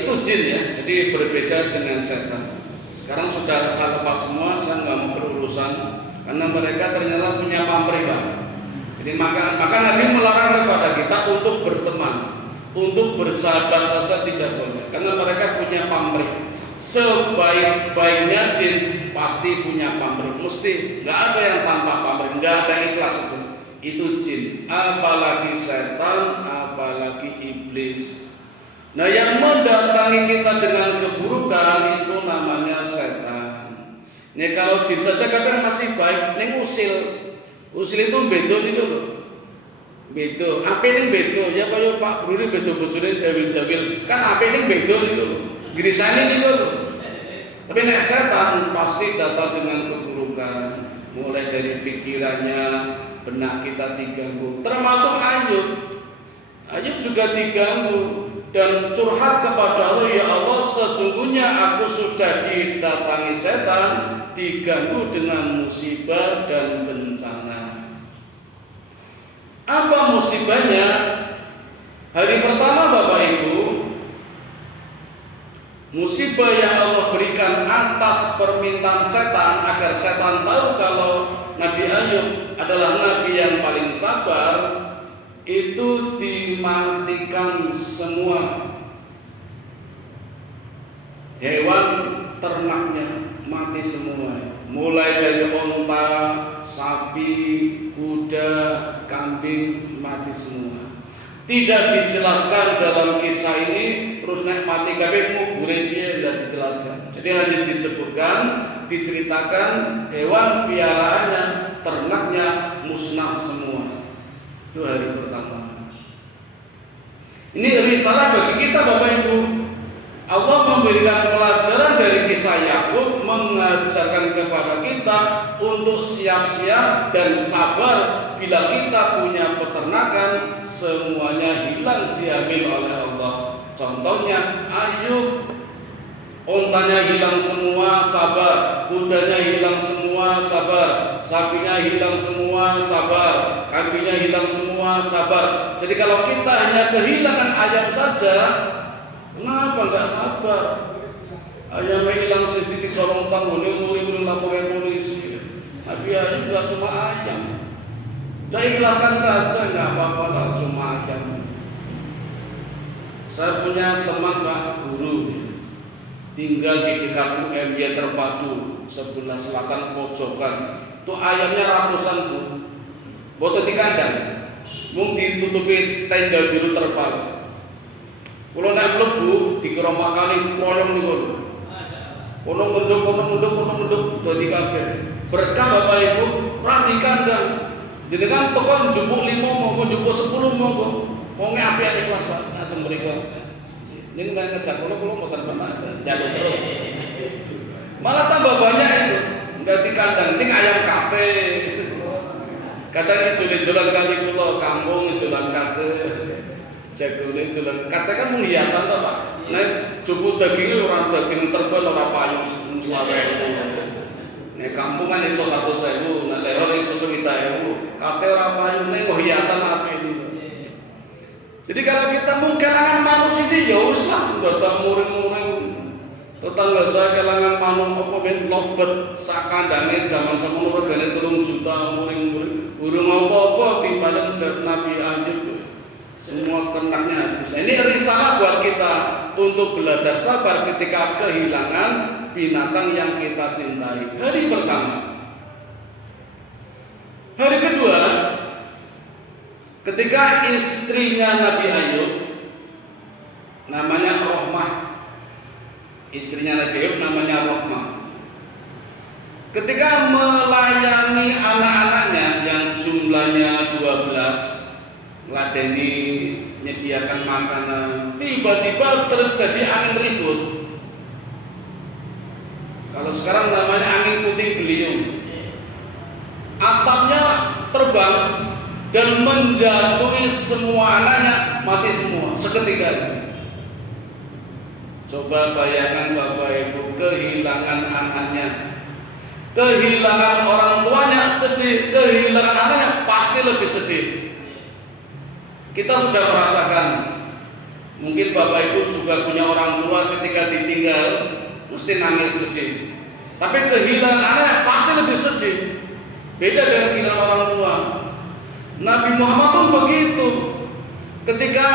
Itu jin ya, jadi berbeda dengan setan. Sekarang sudah saya lepas semua, saya nggak mau berurusan karena mereka ternyata punya pamrih Pak. Jadi maka Nabi melarang kepada kita untuk berteman, untuk bersahabat saja tidak boleh, karena mereka punya pamrih. Sebaik-baiknya jin pasti punya pamrih, mesti, nggak ada yang tanpa pamrih, nggak ada yang ikhlas itu jin, apalagi setan, apalagi iblis. Nah, yang mendatangi kita dengan keburukan itu namanya setan. Nih kalau jin saja kadang masih baik, nih usil itu bedo nih loh, bedo, apa ini bedo? Ya Pak Bruni bedo bojone jawil-jawil, kan apa ini bedo nih loh. Girisane niku lho. Tapi nek setan pasti datang dengan keburukan, mulai dari pikirannya, benak kita diganggu, termasuk Ayub juga diganggu dan curhat kepada Allah, ya Allah sesungguhnya aku sudah didatangi setan, diganggu dengan musibah dan bencana. Apa musibahnya? Hari pertama Bapak Ibu, musibah yang Allah berikan atas permintaan setan agar setan tahu kalau Nabi Ayub adalah nabi yang paling sabar, itu dimatikan semua. Hewan ternaknya mati semua, mulai dari onta, sapi, kuda, kambing mati semua. Tidak dijelaskan dalam kisah ini terus naik mati kabeh ngubure piye, tidak dijelaskan. Jadi hanya disebutkan, diceritakan hewan piaraannya, ternaknya musnah semua. Itu hari pertama. Ini risalah bagi kita Bapak Ibu. Allah memberikan pelajaran dari kisah Yakub, mengajarkan kepada kita untuk siap-siap dan sabar bila kita punya peternakan semuanya hilang diambil oleh Allah. Contohnya Ayub, ontanya hilang semua, sabar. Kudanya hilang semua, sabar. Sapinya hilang semua, sabar. Kambingnya hilang semua, sabar. Jadi kalau kita hanya kehilangan ayam saja, kenapa nggak sabar? Ayamnya hilang sisi di corong tanggung, muri-muri lapor ke polisi. Tapi Ayub nggak cuma ayam. Udah ikhlaskan saja, nggak apa-apa kalau cuma ayam. Saya punya teman Pak Guru, tinggal di dekat UMY Terpadu sebelah selatan pojokan. Itu ayamnya ratusan Bu. Boten di kandang, mung ditutupi tenda biru terpal. Kalau naik mlebu dikira makane kroyong niku. Kono ngenduk dadi kabeh. Berkah Bapak Ibu, ra di kandang. Jenengan teko njupuk 5 monggo njupuk 10 monggo. Wong apik ikhlas Pak, ajeng mriku. Ning nek ngejak kula mboten pernah njaluk terus. Malah tambah banyak itu. Enggak di kandang, ning ayam kate. Kadang ijol-ijolan kali kula kampung ijolan kate. Jagone ijolan kate kan menghiasan to Pak. Nek jupuk daging ora daging terbal ora payu selawe. Nek kampungan iso 100.000, nek lehor iso 1.000. Kate ora payu nek hiasan apa ini. Jadi kalau kita mau kelangan manuk sisi ya wis lah, datang muring-muring. Tetangga saya kelangan manuk apa men lovebird sak kandane zaman semono regane 3 juta muring-muring. Urung apa-apa timbalan Nabi Ayub. Semua ternaknya habis. Ini risalah buat kita untuk belajar sabar ketika kehilangan binatang yang kita cintai. Hari pertama. Hari kedua, ketika istrinya Nabi Ayub, namanya Rohmah, istrinya Nabi Ayub namanya Rohmah, ketika melayani anak-anaknya yang jumlahnya 12, meladeni, menyediakan makanan, tiba-tiba terjadi angin ribut. Kalau sekarang namanya angin puting beliung. Atapnya terbang dan menjatuhi semua anaknya, mati semua seketika. Coba bayangkan Bapak Ibu, kehilangan anaknya, kehilangan orang tuanya sedih, kehilangan anaknya pasti lebih sedih. Kita sudah merasakan, mungkin Bapak Ibu juga punya orang tua ketika ditinggal mesti nangis sedih. Tapi kehilangan anaknya pasti lebih sedih. Beda dengan kehilangan orang tua. Nabi Muhammad pun begitu. Ketika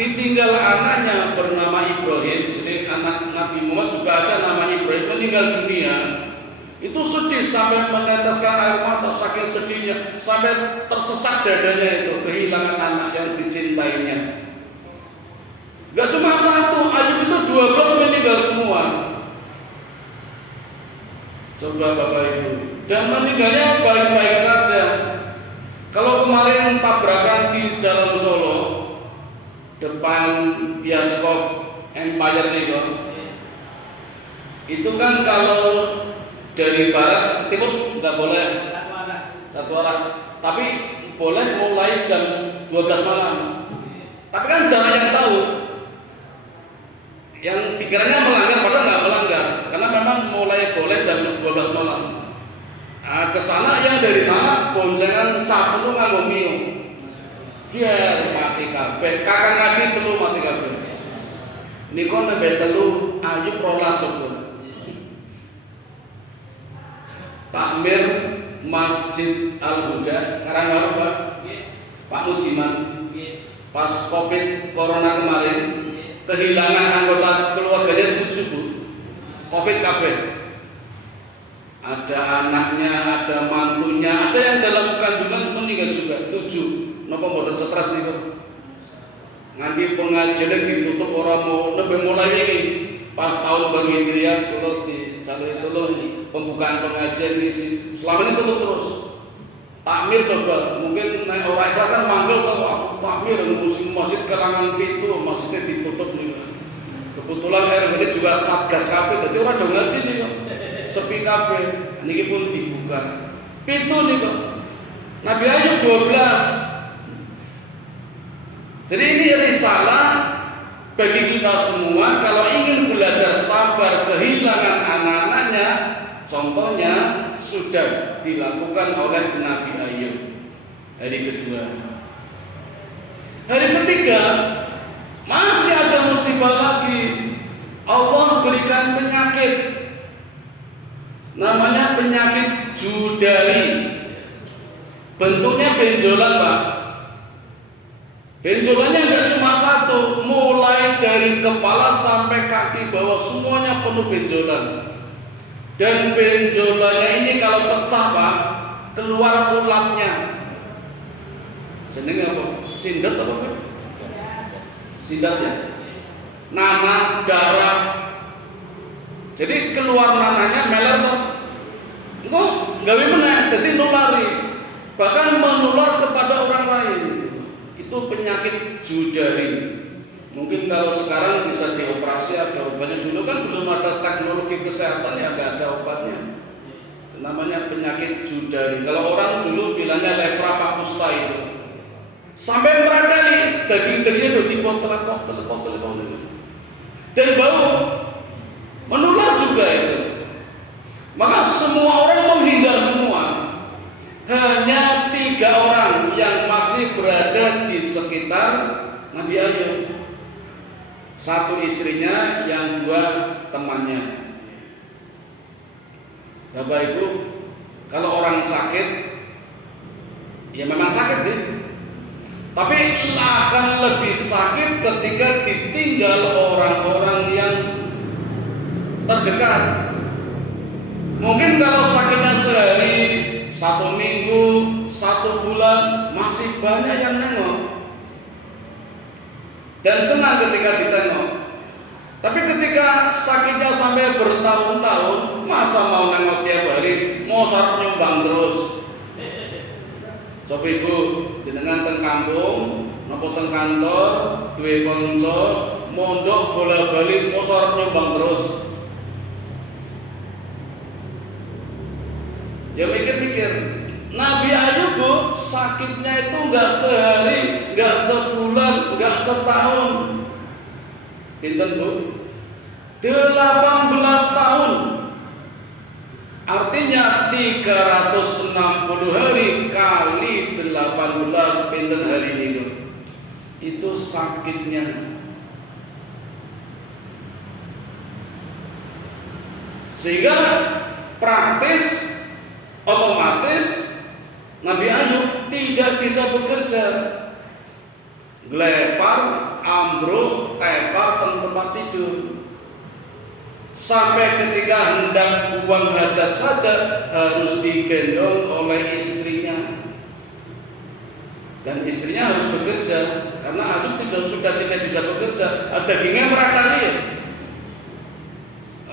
ditinggal anaknya bernama Ibrahim, jadi anak Nabi Muhammad juga ada namanya Ibrahim, meninggal dunia. Itu sedih sampai meneteskan air mata, saking sedihnya, sampai tersesak dadanya itu kehilangan anak yang dicintainya. Gak cuma satu, Ayub itu 12 meninggal semua. Coba Bapak Ibu, dan meninggalnya baik-baik saja. Kalau kemarin tabrakan di Jalan Solo depan bioskop Empire itu kan kalau dari barat ke timur nggak boleh satu arah, tapi boleh mulai jam 12 malam. Tapi kan jarang yang tahu, yang dikiranya melanggar padahal nggak melanggar, karena memang mulai boleh jam 12 malam. Nah, ke sana yang dari sana boncengan cap itu nganggo mio. Dia mati kabeh. Kakang Adi telu mati kabeh. Niku nembe telu Ayub 12 takmir Masjid Al-Huda Karangbaru Pak. Pak Mujiman. Pas Covid Corona kemarin kehilangan anggota keluarganya 7 Bu. Covid kabeh. Ada anaknya, ada mantunya, ada yang dalam kandungan meninggal juga 7. Napa mboten stres niku? Nganti pengajian ditutup orang mau nembe mulai ini. Pas tahun baru Hijriah kula dicalon itu loh pembukaan pengajian ini. Selama ini tutup terus. Takmir coba, mungkin nek ora ikhlas kan manggil to takmir musim masjid Kalangan Pitu, masjidnya ditutup nih. Kebetulan RW ini juga satgas kabeh, dadi ora do ngaji nih kok. Sepi kabeh. Niki pun dibuka. Pitu nih kok. Nabi Ayub 12. Jadi ini risalah bagi kita semua kalau ingin belajar sabar kehilangan anak-anaknya. Contohnya sudah dilakukan oleh Nabi Ayub. Hari kedua. Hari ketiga masih ada musibah lagi. Allah berikan penyakit. Namanya penyakit judari. Bentuknya benjolan, Pak. Benjolannya enggak cuma satu, mulai dari kepala sampai kaki bawah semuanya penuh benjolan. Dan benjolannya ini kalau pecah, Pak, keluar ulatnya. Jenenge apa? Sindet apa, Pak? Sindet ya. Nanah, darah. Jadi keluar nanahnya meler toh. Engko gawe meneh dadi nulari. Bahkan menular kepada orang lain. Itu penyakit judari. Mungkin kalau sekarang bisa dioperasi ada obatnya. Dulu kan belum ada teknologi kesehatan yang nggak ada obatnya. Namanya penyakit judari. Kalau orang dulu bilangnya lepra papusta itu. Sampai meradani, daging-dagingnya udah telepon. Dan bau menular juga itu. Maka semua orang menghindar semua. Hanya 3 orang yang masih berada di sekitar Nabi Ayub. 1 istrinya, yang 2 temannya. Bapak Ibu, kalau orang sakit, ya memang sakit deh. Tapi akan lebih sakit ketika ditinggal orang-orang yang terdekat. Mungkin kalau sakitnya sehari, 1 minggu, 1 bulan, masih banyak yang nengok dan senang ketika ditengok. Tapi ketika sakitnya sampai bertahun-tahun, masa mau nengok tiap hari, mau sarap nyumbang terus. Coba Ibu, jenengan teng kampung, napa teng kantor, duwe kanca, mondok bola-balik, mau sarap nyumbang terus. Ya mikir-mikir, Nabi Ayub Bu, sakitnya itu enggak sehari, enggak sebulan, enggak setahun. Pinten Bu? 18 tahun. Artinya 360 hari kali 18 pinten hari ini Bu. Itu sakitnya. Sehingga praktis otomatis Nabi Ayub tidak bisa bekerja. Gelepar, ambruk, tepar tempat tidur. Sampai ketika hendak buang hajat saja harus digendong oleh istrinya. Dan istrinya harus bekerja karena Ayub sudah tidak bisa bekerja. Dagingnya meradali ya.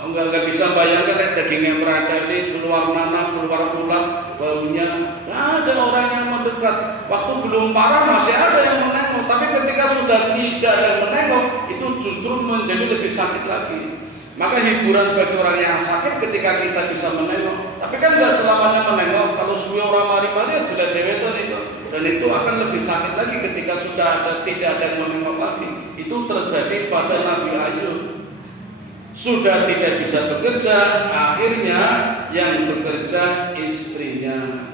Enggak bisa bayangkan dagingnya meradali, keluar nanah, keluar ulat, baunya. Nggak ada orang yang mendekat. Waktu belum parah masih ada yang menengok, tapi ketika sudah tidak ada yang menengok, itu justru menjadi lebih sakit lagi. Maka hiburan bagi orang yang sakit ketika kita bisa menengok. Tapi kan nggak selamanya menengok. Kalau suwe orang mari-mari jelas dewe itu nih. Dan itu akan lebih sakit lagi ketika sudah tidak ada yang menengok lagi. Itu terjadi pada Nabi Ayub. Sudah tidak bisa bekerja, akhirnya yang bekerja istrinya.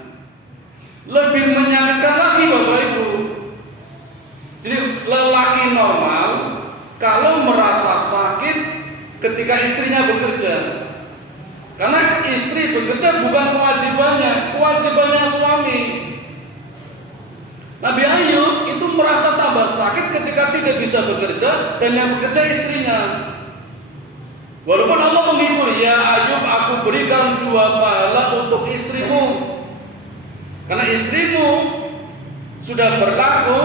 Lebih menyakitkan lagi Bapak Ibu. Jadi lelaki normal kalau merasa sakit ketika istrinya bekerja. Karena istri bekerja bukan kewajibannya, kewajibannya suami. Nabi Ayub itu merasa tambah sakit ketika tidak bisa bekerja dan yang bekerja istrinya. Walaupun Allah menghibur, ya Ayub, aku berikan 2 pahala untuk istrimu. Karena istrimu sudah berlaku,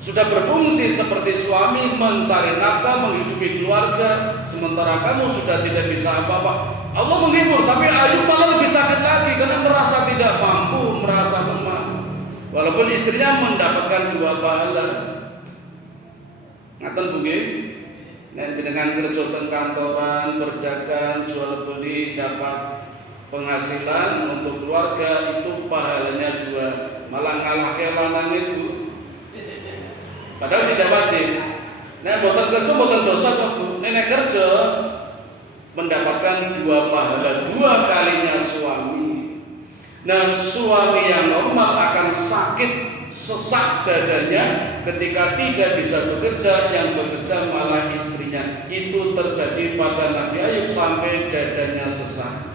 sudah berfungsi seperti suami, mencari nafkah, menghidupi keluarga, sementara kamu sudah tidak bisa apa-apa. Allah menghibur, tapi Ayub malah lebih sakit lagi karena merasa tidak mampu, merasa lemah. Walaupun istrinya mendapatkan 2 pahala. Ngaten Bu nggih? Nek jenengan kerja teng kantoran, berdagang, jual beli, dapat penghasilan untuk keluarga, itu pahalanya 2, malah ngalahke lanang itu. Padahal tidak wajib. Nek boten kerja boten dosa kok Bu. Nek kerja mendapatkan 2 pahala, 2 kalinya suami. Nah, suami yang normal akan sakit sesak dadanya ketika tidak bisa bekerja, yang bekerja malah istrinya. Itu terjadi pada Nabi Ayub sampai dadanya sesak.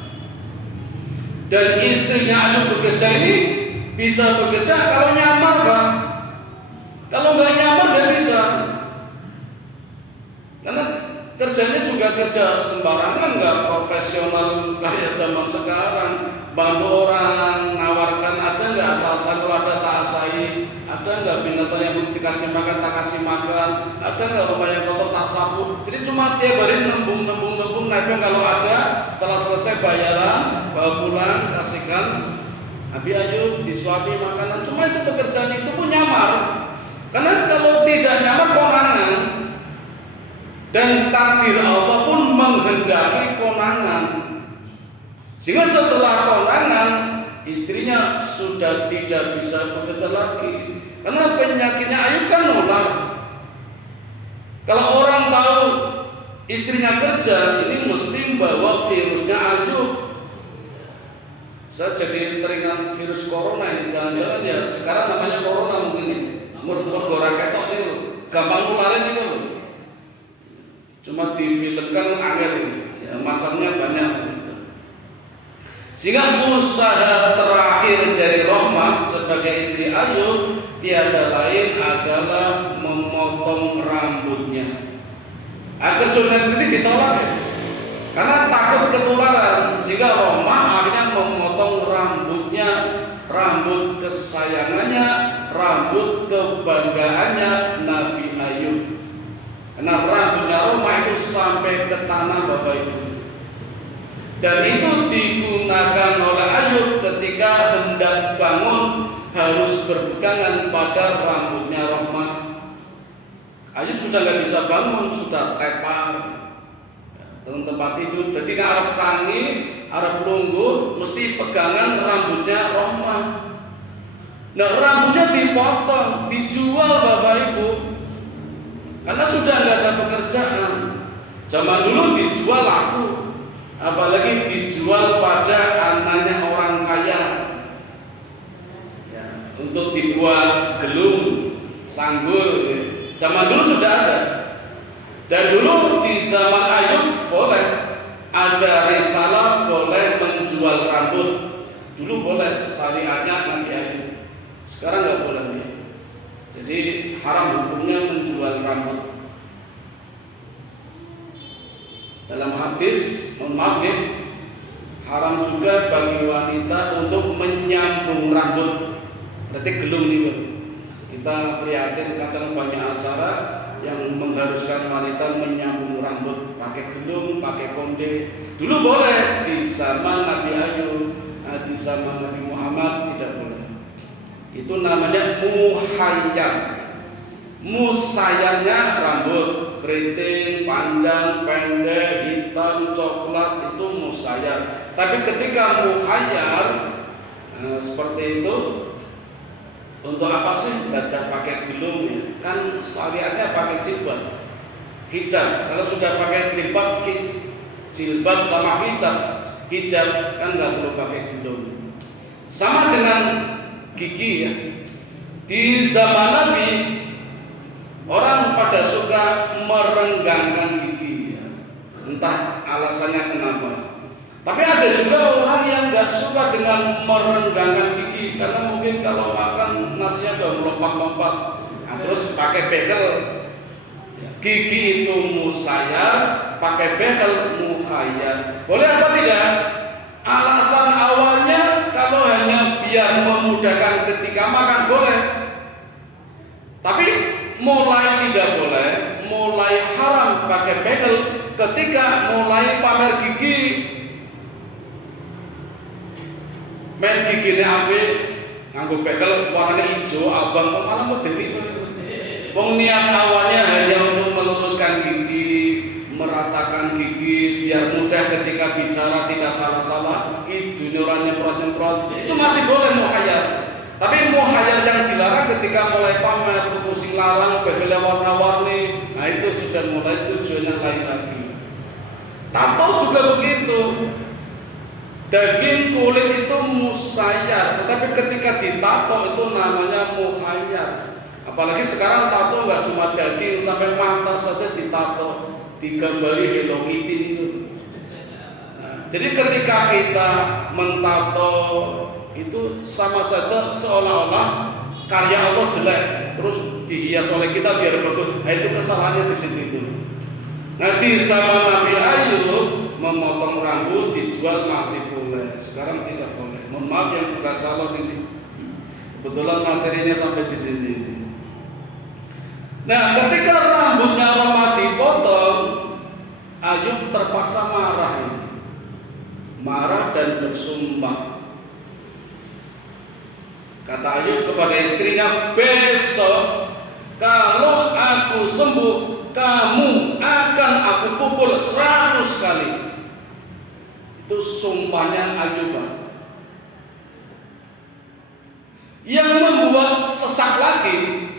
Dan istrinya Ayub bekerja ini bisa bekerja kalau nyamar, Pak. Kalau nggak nyamar nggak bisa. Karena kerjanya juga kerja sembarangan, nggak profesional kayak zaman sekarang. Bantu orang, nawarkan, ada nggak asal-asalan, kalau ada tak asai, ada nggak binatang yang belum dikasih makan tak kasih makan, ada nggak rumah yang kotor tak sapu. Jadi cuma tiap hari nembung, nebeng kalau ada, setelah selesai bayaran, bawa pulang, kasihkan. Nabi Ayub disuapi makanan, cuma itu pekerjaan itu pun nyamar. Karena kalau tidak nyamar konangan, dan takdir Allah pun menghendaki konangan. Sehingga setelah konangan, istrinya sudah tidak bisa bekerja lagi. Karena penyakitnya Ayub kan nular. Kalau orang tahu istrinya kerja, ini mesti bawa virusnya Ayub. Saya jadi teringat virus corona ini, jangan-jangan ya sekarang namanya corona mungkin ini. Mergora ketok ini loh, gampang nularin ini loh. Cuma difilmkan angel ya, macamnya banyak gitu. Sehingga usaha terakhir dari Rohmah sebagai istri Ayub tiada lain adalah memotong rambutnya. Agar curhat ini ditolak ya, karena takut ketularan. Sehingga Rohmah akhirnya memotong rambutnya, rambut kesayangannya, rambut kebanggaannya Nabi Ayub. Karena rambutnya Rohmah itu sampai ke tanah Bapak Ibu. Dan itu digunakan oleh Ayub ketika hendak bangun, harus berpegangan pada rambutnya Rohmah. Ayub sudah nggak bisa bangun, sudah tepar tempat tidur. Jadi Arab tangi, Arab lungguh, mesti pegangan rambutnya Rohmah. Nah, rambutnya dipotong, dijual Bapak Ibu, karena sudah nggak ada pekerjaan. Zaman dulu dijual laku, apalagi dijual pada anaknya orang kaya ya, untuk dibuat gelung, sanggul ya. Zaman dulu sudah ada. Dan dulu di zaman Ayub boleh ada risalah, boleh menjual rambut. Dulu boleh, syariatnya Nabi Ayub. Sekarang nggak boleh ya. Jadi haram hukumnya menjual rambut. Dalam hadis, mohon maaf ya, haram juga bagi wanita untuk menyambung rambut. Berarti gelung nih Pak. Kita prihatin kadang banyak acara yang mengharuskan wanita menyambung rambut, pakai gelung, pakai konde. Dulu boleh di zaman Nabi Ayub, di zaman Nabi Muhammad tidak boleh. Itu namanya muhayyar. Musayarnya rambut keriting, panjang, pendek, hitam, coklat, itu musayar. Tapi ketika muhayyar seperti itu, untuk apa sih tidak pakai gelung ya? Kan syariatnya pakai jilbab, hijab. Kalau sudah pakai jilbab, jilbab sama hijab kan nggak perlu pakai gelung. Sama dengan gigi ya. Di zaman Nabi orang pada suka merenggangkan gigi ya. Entah alasannya kenapa. Tapi ada juga orang yang nggak suka dengan merenggangkan gigi, karena mungkin kalau makan nasinya udah melompat-lompat. Nah, terus pakai bekel. Gigi itu musayar, pakai bekel muhayyar. Boleh apa tidak? Alasan awalnya kalau hanya biar memudahkan ketika makan boleh. Tapi mulai tidak boleh, mulai haram pakai bekel ketika mulai pamer gigi. Main giginya ape nganggo bekel warnanya hijau, abang, malah model itu. Wong niat awalnya hanya untuk meluruskan gigi, meratakan gigi biar mudah ketika bicara tidak salah-salah, hidungnya nyemprot-nyemprot, itu masih boleh muhayyar. Tapi muhayyar yang dilarang ketika mulai pamer, tuku sing larang, bebelnya warna-warni, nah itu sudah mulai tujuannya lain lagi. Tato juga begitu. Daging kulit itu musayyar, tetapi ketika ditato itu namanya muhayyar. Apalagi sekarang tato nggak cuma daging, sampai mata saja ditato, digambari Hello Kitty itu. Nah, jadi ketika kita mentato itu sama saja seolah-olah karya Allah jelek, terus dihias oleh kita biar bagus. Nah, itu kesalahannya di situ itu. Nanti sama Nabi Ayub memotong rambut dijual masih boleh, sekarang tidak boleh. Mohon maaf yang buka salon ini, kebetulan materinya sampai di sini ini. Nah, ketika rambutnya Roma dipotong, Ayub terpaksa marah dan bersumpah. Kata Ayub kepada istrinya, besok kalau aku sembuh, kamu akan aku pukul 100 kali. Itu sumpahnya Ayub. Yang membuat sesak lagi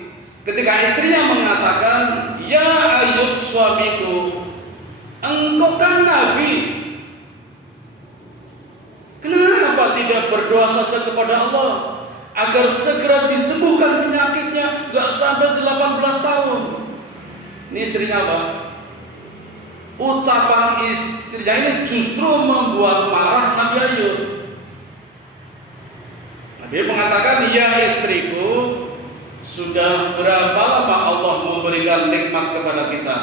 ketika istrinya mengatakan, ya Ayub suamiku, engkau kan Nabi, kenapa tidak berdoa saja kepada Allah agar segera disembuhkan penyakitnya, gak sampai 18 tahun. Ini istrinya apa? Ucapan istrinya ini justru membuat marah Nabi Ayub. Nabi mengatakan, ya istriku, sudah berapa lama Allah memberikan nikmat kepada kita?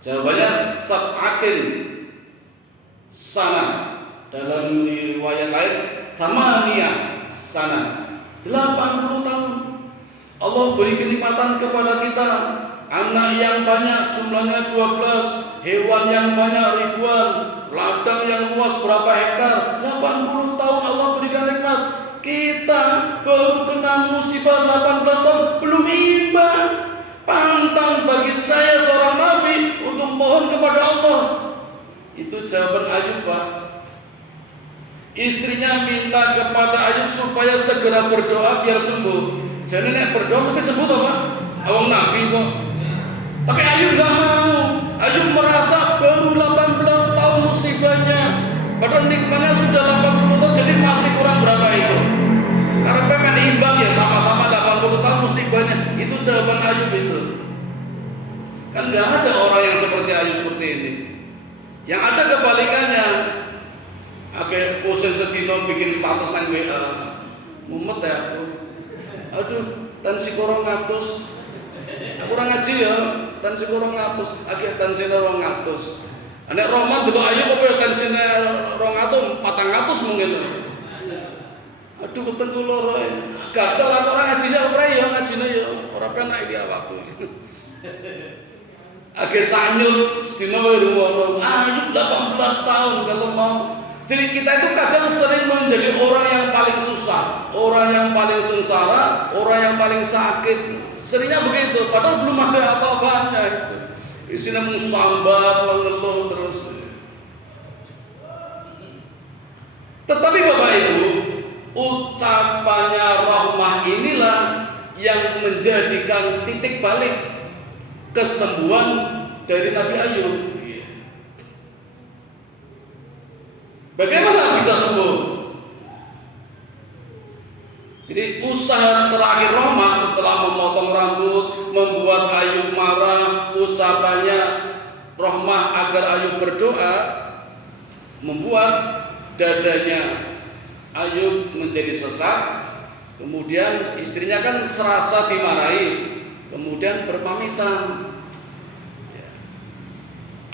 Jawabannya sab'atin sana, dalam riwayat lain thamaniyah sana, 80 tahun Allah beri kenikmatan kepada kita. Anak yang banyak, jumlahnya 12, hewan yang banyak ribuan, ladang yang luas berapa hektar, 80 tahun Allah berikan nikmat. Kita baru kena musibah 18 tahun, belum imbang. Pantang bagi saya seorang nabi untuk mohon kepada Allah. Itu jawaban Ayub, Pak. Istrinya minta kepada Ayub supaya segera berdoa biar sembuh. Jadi nek berdoa mesti sembuh toh, Pak? Awang nabi kok. Tapi Ayub gak mau. Ayub merasa baru 18 tahun musibahnya, padahal nikmatnya sudah 80 tahun, jadi masih kurang berapa itu? Karena pengen imbang ya, sama-sama 80 tahun musibahnya. Itu jawaban Ayub itu. Kan gak ada orang yang seperti Ayub seperti ini. Yang ada kebalikannya. Oke, pusing sedino bikin status nang WA. Mumet ya aku. Aduh, tensi korong ngatus. Aku ora ngaji ya, tensi korong ngatus. Akhir tensi 200. Nek Roman dulu Ayub apa ya tensine 200, 400 mungkin. Aduh keteng kula ora. Gatel aku ora ngaji ya ora ya ngajine ya. Ora penak iki awakku. Akhir sanyut sedina wae rumono. Ayub 18 tahun kalau mau. Jadi kita itu kadang sering menjadi orang yang paling susah, orang yang paling sengsara, orang yang paling sakit. Seringnya begitu, padahal belum ada apa-apanya itu. Isinya mengusambat, mengeluh terus. Tetapi Bapak Ibu, ucapannya rahmah inilah yang menjadikan titik balik kesembuhan dari Nabi Ayub. Bagaimana bisa sembuh? Jadi usaha terakhir Roma setelah memotong rambut, membuat Ayub marah, ucapannya rahmah agar Ayub berdoa, membuat dadanya Ayub menjadi sesak. Kemudian istrinya kan serasa dimarahi, kemudian berpamitan.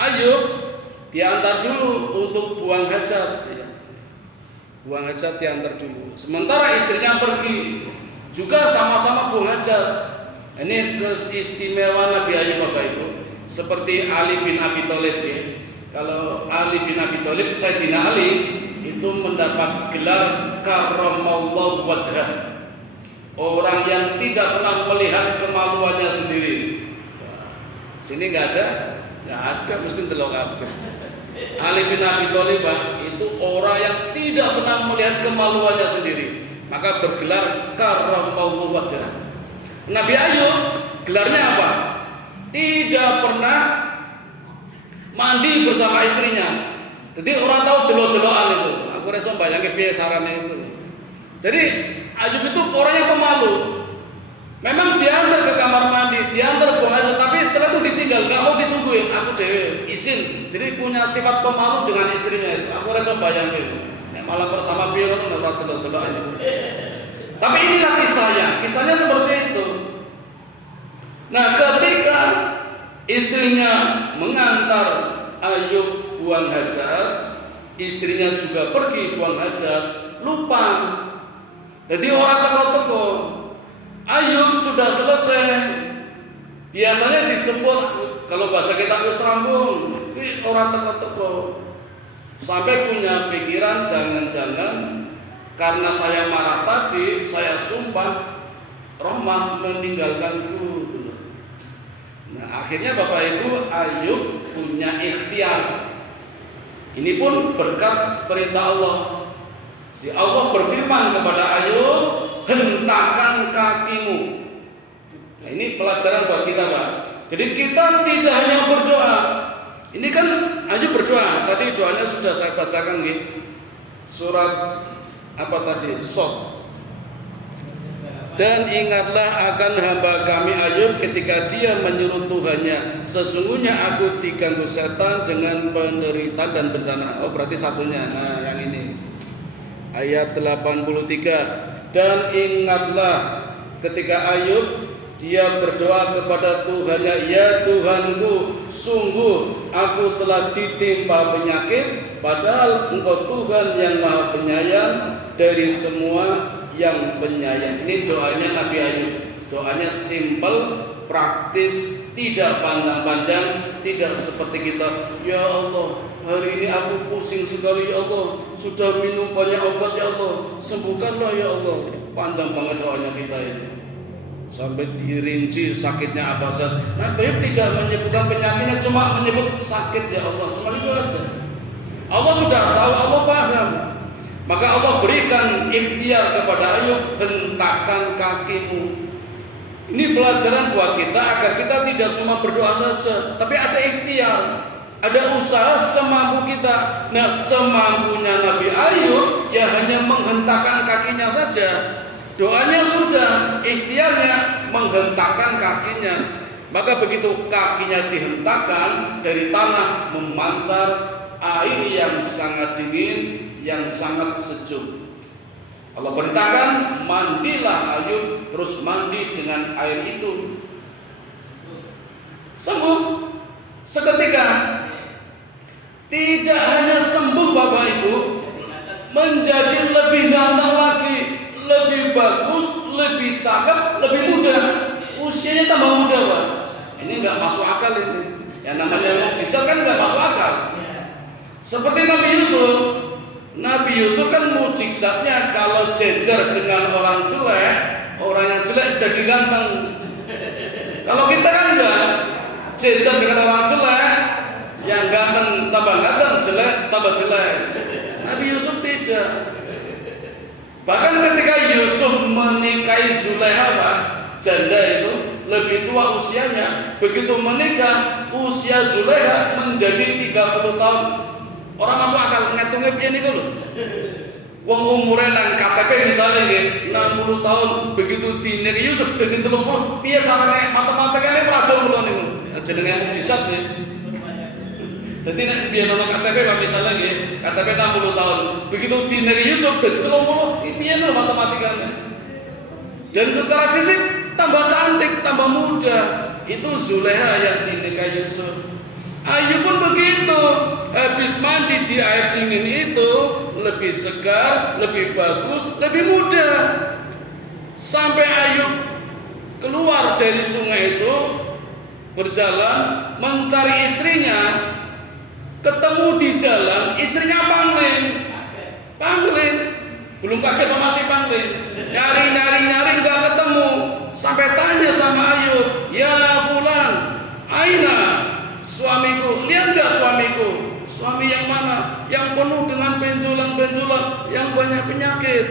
Ayub diantar dulu untuk buang hajat, buang hajat diantar dulu. Sementara istrinya pergi, juga sama-sama buang hajat. Ini keistimewaan Nabi Ayub Bapak Ibu. Seperti Ali bin Abi Thalib ya. Kalau Ali bin Abi Thalib, Sayyidina Ali itu mendapat gelar karramallahu wajhah, orang yang tidak pernah melihat kemaluannya sendiri. Sini nggak ada, mesti delok kabeh. Ali bin Abi Thalib itu orang yang tidak pernah melihat kemaluannya sendiri, maka bergelar karramallahu wajhah. Nabi Ayub gelarnya apa? Tidak pernah mandi bersama istrinya. Jadi orang tahu delok-delokan itu. Aku reso bayangke piye sarane itu. Jadi Ayub itu orang yang pemalu. Memang diantar ke kamar mandi, diantar buang air, tapi setelah itu ditinggal, nggak mau ditungguin. Aku dewe izin. Jadi punya sifat pemalu dengan istrinya itu. Aku rasa bayangin. Malam pertama piye ngono ora delok-delok ini. Tapi inilah kisahnya seperti itu. Nah, ketika istrinya mengantar Ayub buang hajat, istrinya juga pergi buang hajat, lupa. Jadi orang teko-teko. Ayub sudah selesai. Biasanya dijemput, kalau bahasa kita wis rampung, tapi orang teko-teko. Sampai punya pikiran jangan-jangan karena saya marah tadi, saya sumpah Rahmah meninggalkanku. Nah, akhirnya Bapak Ibu, Ayub punya ikhtiar. Ini pun berkat perintah Allah. Jadi Allah berfirman kepada Ayub, hentakan kakimu. Nah, ini pelajaran buat kita, Pak. Jadi kita tidak hanya berdoa. Ini kan Ayub berdoa. Tadi doanya sudah saya bacakan nih. Surat apa tadi? Shot. Dan ingatlah akan hamba kami Ayub ketika dia menyuruh Tuhannya, sesungguhnya aku diganggu setan dengan penderitaan dan bencana. Oh, berarti satunya. Nah, yang ini. Ayat 83. Dan ingatlah ketika Ayub dia berdoa kepada Tuhannya, ya Tuhanku, sungguh aku telah ditimpa penyakit, padahal Engkau Tuhan yang Maha Penyayang dari semua yang penyayang. Ini doanya Nabi Ayub. Doanya simple, praktis, tidak panjang-panjang, tidak seperti kita. Ya Allah, hari ini aku pusing sekali ya Allah, sudah minum banyak obat ya Allah, sembuhkanlah ya Allah. Panjang banget doanya kita ini. Sampai dirinci sakitnya apa saja. Nabi Ayub tidak menyebutkan penyakitnya, cuma menyebut sakit ya Allah, cuma itu aja. Allah sudah tahu, Allah paham. Maka Allah berikan ikhtiar kepada Ayub, hentakan kakimu. Ini pelajaran buat kita agar kita tidak cuma berdoa saja, tapi ada ikhtiar, ada usaha semampu kita. Nah, semampunya Nabi Ayub ya hanya menghentakkan kakinya saja. Doanya sudah, ikhtiarnya menghentakkan kakinya. Maka begitu kakinya dihentakkan, dari tanah memancar air yang sangat dingin, yang sangat sejuk. Allah perintahkan, mandilah Ayub, terus mandi dengan air itu. Sembuh seketika. Tidak hanya sembuh Bapak Ibu, menjadi lebih ganteng lagi, lebih bagus, lebih cakep, lebih muda. Usianya tambah muda, Pak. Ini nggak masuk akal ini. Yang namanya mukjizat kan nggak masuk akal. Seperti Nabi Yusuf. Nabi Yusuf kan mukjizatnya kalau jejer dengan orang jelek, orang yang jelek jadi ganteng. Kalau kita kan enggak, jejer dengan orang jelek, yang ganteng tambah ganteng, jelek tambah jelek. Nabi Yusuf tidak. Bahkan ketika Yusuf menikahi Zulaiha, janda itu lebih tua usianya, begitu menikah usia Zulaiha menjadi 30 tahun. Orang masuk akal ngitungnya piye niku lho. Wong umure nang KTP misalnya nggih 60 tahun, begitu diniki Yusuf dadi 30, piye carane matematikane ora do kula niku. Jenenge mukjizat nggih. Dadi nek biyen ana KTP Pak misalnya nggih, KTP 60 tahun, begitu diniki Yusuf dadi 30, piye lho matematikane. Dan secara fisik tambah cantik, tambah muda. Itu Zulaiha yang dinikahi Yusuf. Ayub pun begitu, habis mandi di air dingin itu lebih segar, lebih bagus, lebih muda. Sampai Ayub keluar dari sungai itu, berjalan mencari istrinya, ketemu di jalan, istrinya pangling, belum kaget atau masih pangling, nyari nggak ketemu, sampai tanya sama Ayub, ya Fulan, Aina suamiku, lihat gak suamiku? Suami yang mana? Yang penuh dengan benjolan-benjolan, yang banyak penyakit.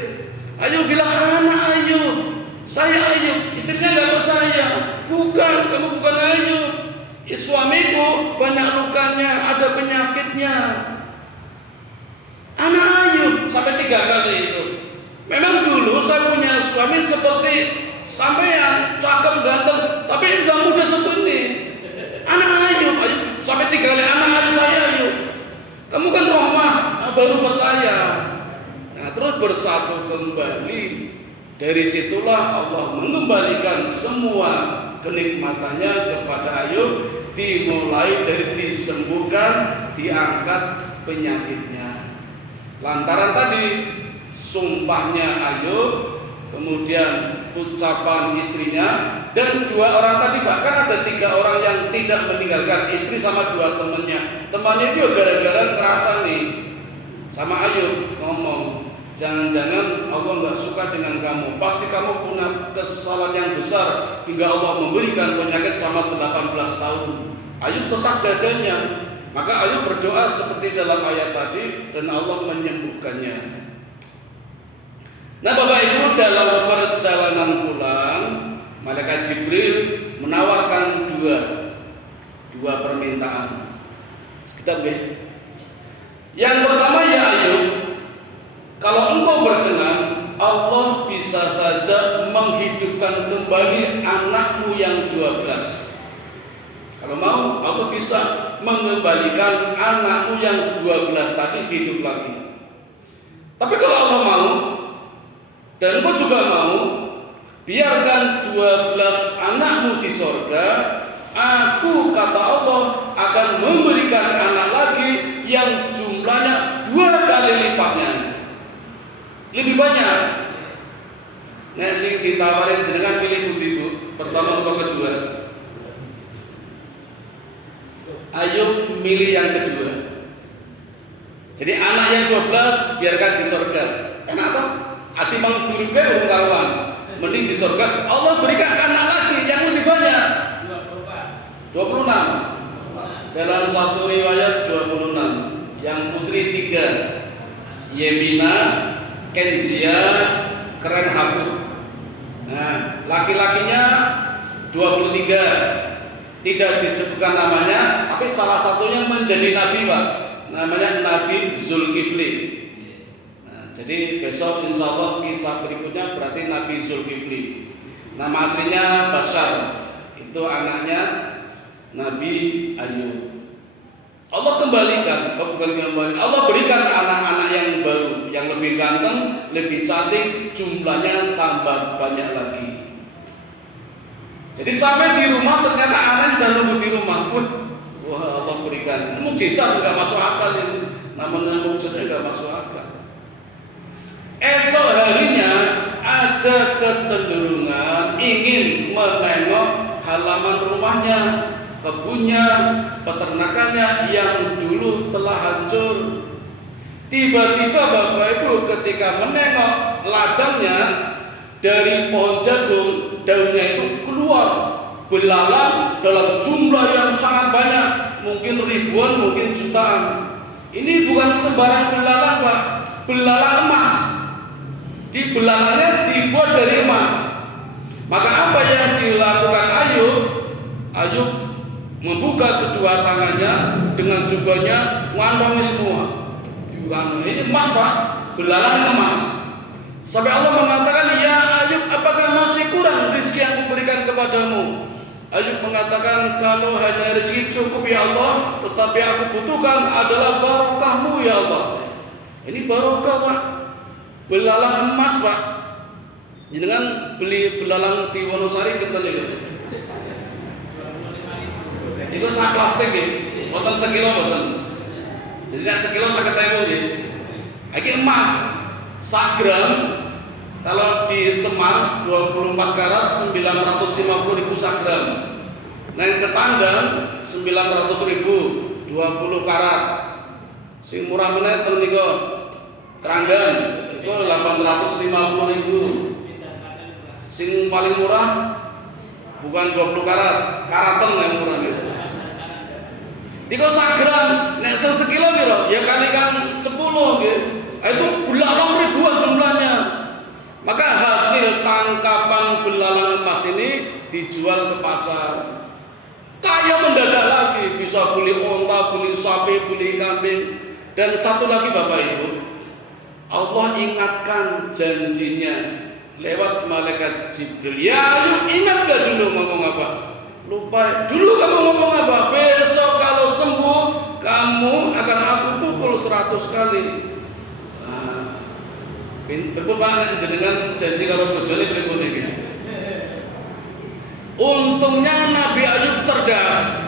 Ayub bilang, anak Ayub, saya Ayub. Istrinya gak percaya. Bukan, kamu bukan Ayub. Suamiku banyak lukanya, ada penyakitnya. Anak Ayub, sampai 3 kali itu. Memang dulu saya punya suami seperti sampean, cakep ganteng, tapi enggak mudah seperti. Anak Ayub, sampai 3 kali anak Ayub saya Ayub. Kamu kan Rohmah, baru percaya. Nah, terus bersatu kembali. Dari situlah Allah mengembalikan semua kenikmatannya kepada Ayub, dimulai dari disembuhkan, diangkat penyakitnya. Lantaran tadi sumpahnya Ayub, kemudian ucapan istrinya, dan 2 orang tadi, bahkan ada 3 orang yang tidak meninggalkan istri sama 2 temannya. Temannya itu gara-gara ngerasa nih sama Ayub ngomong, jangan-jangan Allah nggak suka dengan kamu, pasti kamu punya kesalahan yang besar hingga Allah memberikan penyakit sama 18 tahun. Ayub sesak dadanya, maka Ayub berdoa seperti dalam ayat tadi dan Allah menyembuhkannya. Nah Bapak Ibu, dalam perjalanan pulang, malaikat Jibril menawarkan dua permintaan. Sekejap ya. Yang pertama, ya Ayub, kalau engkau berkenan, Allah bisa saja menghidupkan kembali anakmu yang 12. Kalau mau, Allah bisa mengembalikan anakmu yang 12 tadi hidup lagi. Tapi kalau Allah mau, dan engkau juga mau, biarkan 12 anakmu di sorga, aku, kata Allah, akan memberikan anak lagi yang jumlahnya 2 kali lipatnya. Lebih banyak. Nek sing ditawarin jenengan pilih pundi Bu? Pertama atau kedua? Ayub milih yang kedua. Jadi anak yang 12 biarkan di sorga. Enak toh? Ati mang durbe urung karuan. Mending di sorga Allah berikan anak lagi yang lebih banyak. 26. Dalam satu riwayat 26. Yang putri 3. Yemina, Kenzia, Keren Habub. Nah, laki-lakinya 23. Tidak disebutkan namanya, tapi salah satunya menjadi nabi, Pak. Namanya Nabi Zulkifli. Nah, jadi besok insya Allah kisah berikutnya berarti Nabi Zulkifli. Nama aslinya Bashar. Itu anaknya Nabi Ayub. Allah kembalikan, Allah berikan anak-anak yang baru, yang lebih ganteng, lebih cantik, jumlahnya tambah banyak lagi. Jadi sampai di rumah ternyata anaknya sudah nunggu di rumah. Wah, Allah berikan mukjizat, nggak masuk akal ini. Namanya mukjizat nggak masuk akal. Esok harinya ada kecenderungan ingin menengok halaman rumahnya, kebunnya, peternakannya yang dulu telah hancur. Tiba-tiba Bapak Ibu ketika menengok ladangnya, dari pohon jagung daunnya itu keluar belalang dalam jumlah yang sangat banyak, mungkin ribuan, mungkin jutaan. Ini bukan sembarang belalang, Pak, belalang emas. Di belalangnya dibuat dari emas. Maka apa yang dilakukan Ayub? Ayub membuka kedua tangannya dengan jubahnya, ngandongi semua. Ini emas, Pak, belalang emas. Sampai Allah mengatakan, ya Ayub, apakah masih kurang rezeki yang kuberikan kepadamu? Ayub mengatakan, kalau hanya rezeki cukup ya Allah, tetapi aku butuhkan adalah barokahmu ya Allah. Ini barokah, Pak, belalang emas, Pak. Jangan beli belalang di Wonosari kita juga. Itu sak plastik ya, boten sekilo boten. Jadi nak sekilo 50.000 ya. Iki emas 1 gram kalau di Semar 24 karat 950.000 1 gram. Nah yang ketandang 900.000 20 karat. Sing murah meneh teng niku Keranggan itu 850.000. Sing paling murah bukan 20 karat, karaten yang murah itu. Tiga sagram, nek sekilo piro? Ya kalikan 10 nggih. Itu belalang ribuan jumlahnya. Maka hasil tangkapan belalang emas ini dijual ke pasar. Kaya mendadak lagi, bisa beli onta, beli sapi, beli kambing. Dan satu lagi Bapak Ibu, Allah ingatkan janjinya lewat malaikat Jibril. Ya Ayub, ingat gak dulu ngomong apa? Lupa. Dulu kamu ngomong apa? Besok kalau sembuh kamu akan aku pukul 100 kali. Berapa jenengan janji kalau bojone pripun iki? Untungnya Nabi Ayub cerdas.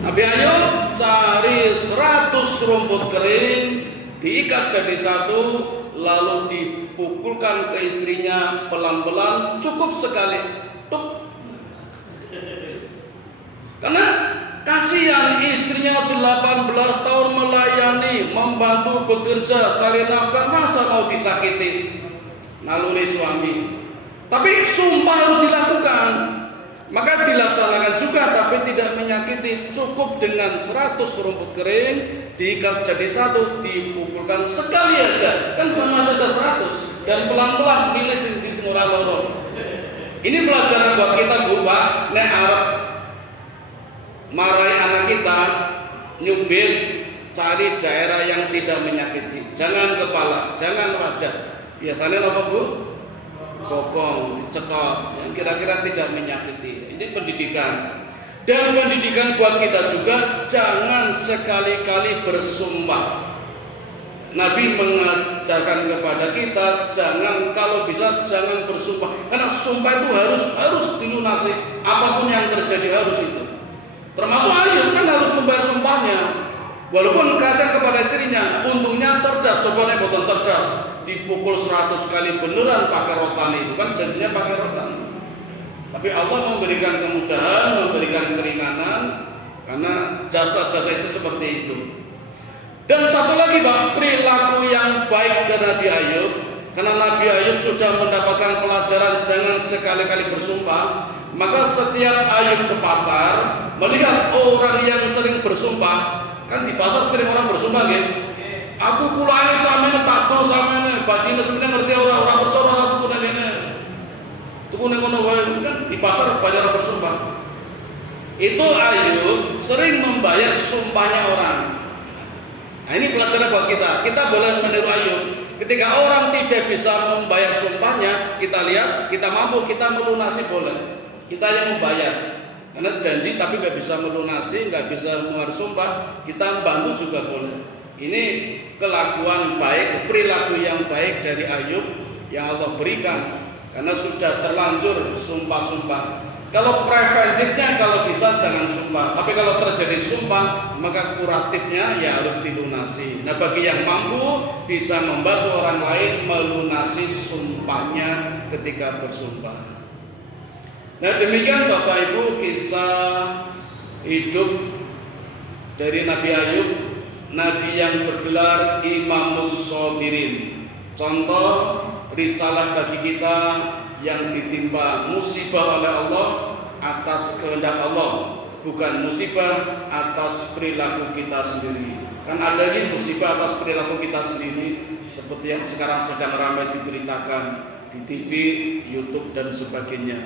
Nabi Ayub cari 100 rumput kering, diikat jadi satu, lalu dipukulkan ke istrinya pelan-pelan, cukup sekali. Tuk. Karena kasihan istrinya 18 tahun melayani, membantu bekerja, cari nafkah, masa mau disakiti naluri suami. Tapi sumpah harus dilakukan. Maka dilaksanakan juga tapi tidak menyakiti. Cukup dengan 100 rumput kering diikat jadi satu, dipukulkan sekali aja, kan sama saja 100. Dan pelan-pelan milih di semua lorong. Ini pelajaran buat kita Bu Pak. Nek Arab marahi anak kita, nyubit, cari daerah yang tidak menyakiti. Jangan kepala, jangan wajah. Biasanya apa Bu? Bokong, dicetot, yang kira-kira tidak menyakiti. Ini pendidikan. Dan pendidikan buat kita juga, jangan sekali-kali bersumpah. Nabi mengajarkan kepada kita, jangan, kalau bisa jangan bersumpah. Karena sumpah itu harus dilunasi. Apapun yang terjadi harus itu. Termasuk Ayub kan harus membayar sumpahnya. Walaupun kasihan kepada istrinya, untungnya cerdas. Coba nih boten cerdas, dipukul 100 kali beneran pakai rotan itu kan jadinya pakai rotan. Tapi Allah memberikan kemudahan, memberikan keringanan karena jasa-jasa istri seperti itu. Dan satu lagi Pak, perilaku yang baik dari Nabi Ayub. Karena Nabi Ayub sudah mendapatkan pelajaran jangan sekali-kali bersumpah. Maka setiap Ayub ke pasar melihat orang yang sering bersumpah. Kan di pasar sering orang bersumpah gitu. Aku kulane samene tak dol samene, badine samene ngerti ora percaya satu kunen ini. Tuku ning ngono wae kan di pasar banyak orang bersumpah. Itu Ayub sering membayar sumpahnya orang. Nah, ini pelajaran buat kita. Kita boleh meniru Ayub. Ketika orang tidak bisa membayar sumpahnya, kita lihat, kita mampu, kita melunasi boleh. Kita yang membayar. Karena janji tapi nggak bisa melunasi, nggak bisa mengeluarkan sumpah, kita bantu juga boleh. Ini kelakuan baik, perilaku yang baik dari Ayub yang Allah berikan. Karena sudah terlanjur sumpah-sumpah. Kalau preventifnya kalau bisa jangan sumpah. Tapi kalau terjadi sumpah maka kuratifnya ya harus dilunasi. Nah bagi yang mampu bisa membantu orang lain melunasi sumpahnya ketika bersumpah. Nah demikian Bapak Ibu kisah hidup dari Nabi Ayub, Nabi yang bergelar Imamus Shabirin. Contoh risalah bagi kita yang ditimpa musibah oleh Allah atas kehendak Allah, bukan musibah atas perilaku kita sendiri. Kan ada nih musibah atas perilaku kita sendiri seperti yang sekarang sedang ramai diberitakan di TV, YouTube dan sebagainya.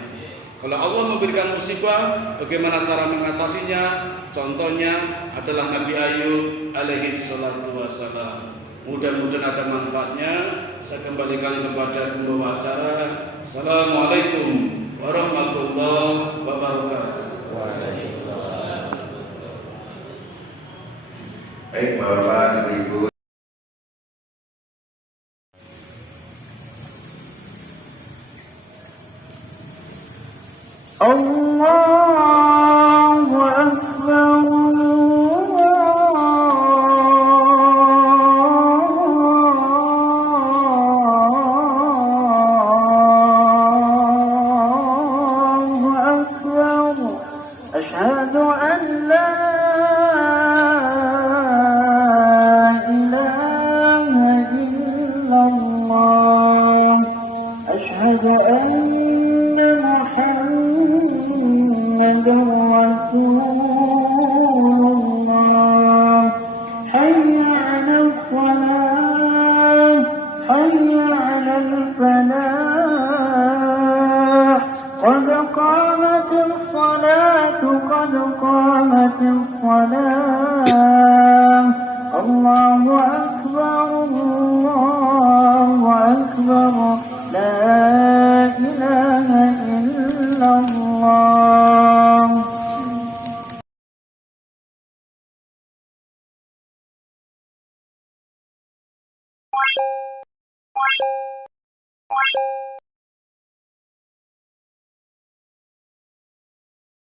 Kalau Allah memberikan musibah, bagaimana cara mengatasinya? Contohnya adalah Nabi Ayub alaihi salatu wassalam. Mudah-mudahan ada manfaatnya. Saya kembalikan kepada pembawa acara. Assalamualaikum warahmatullahi wabarakatuh. Waalaikumsalam. Baik Bapak Ibu. Allahu Akbar. أشهد أن لا إله قامت الصلاة قد قامت الصلاة الله أكبر الله أكبر لا إله إلا الله.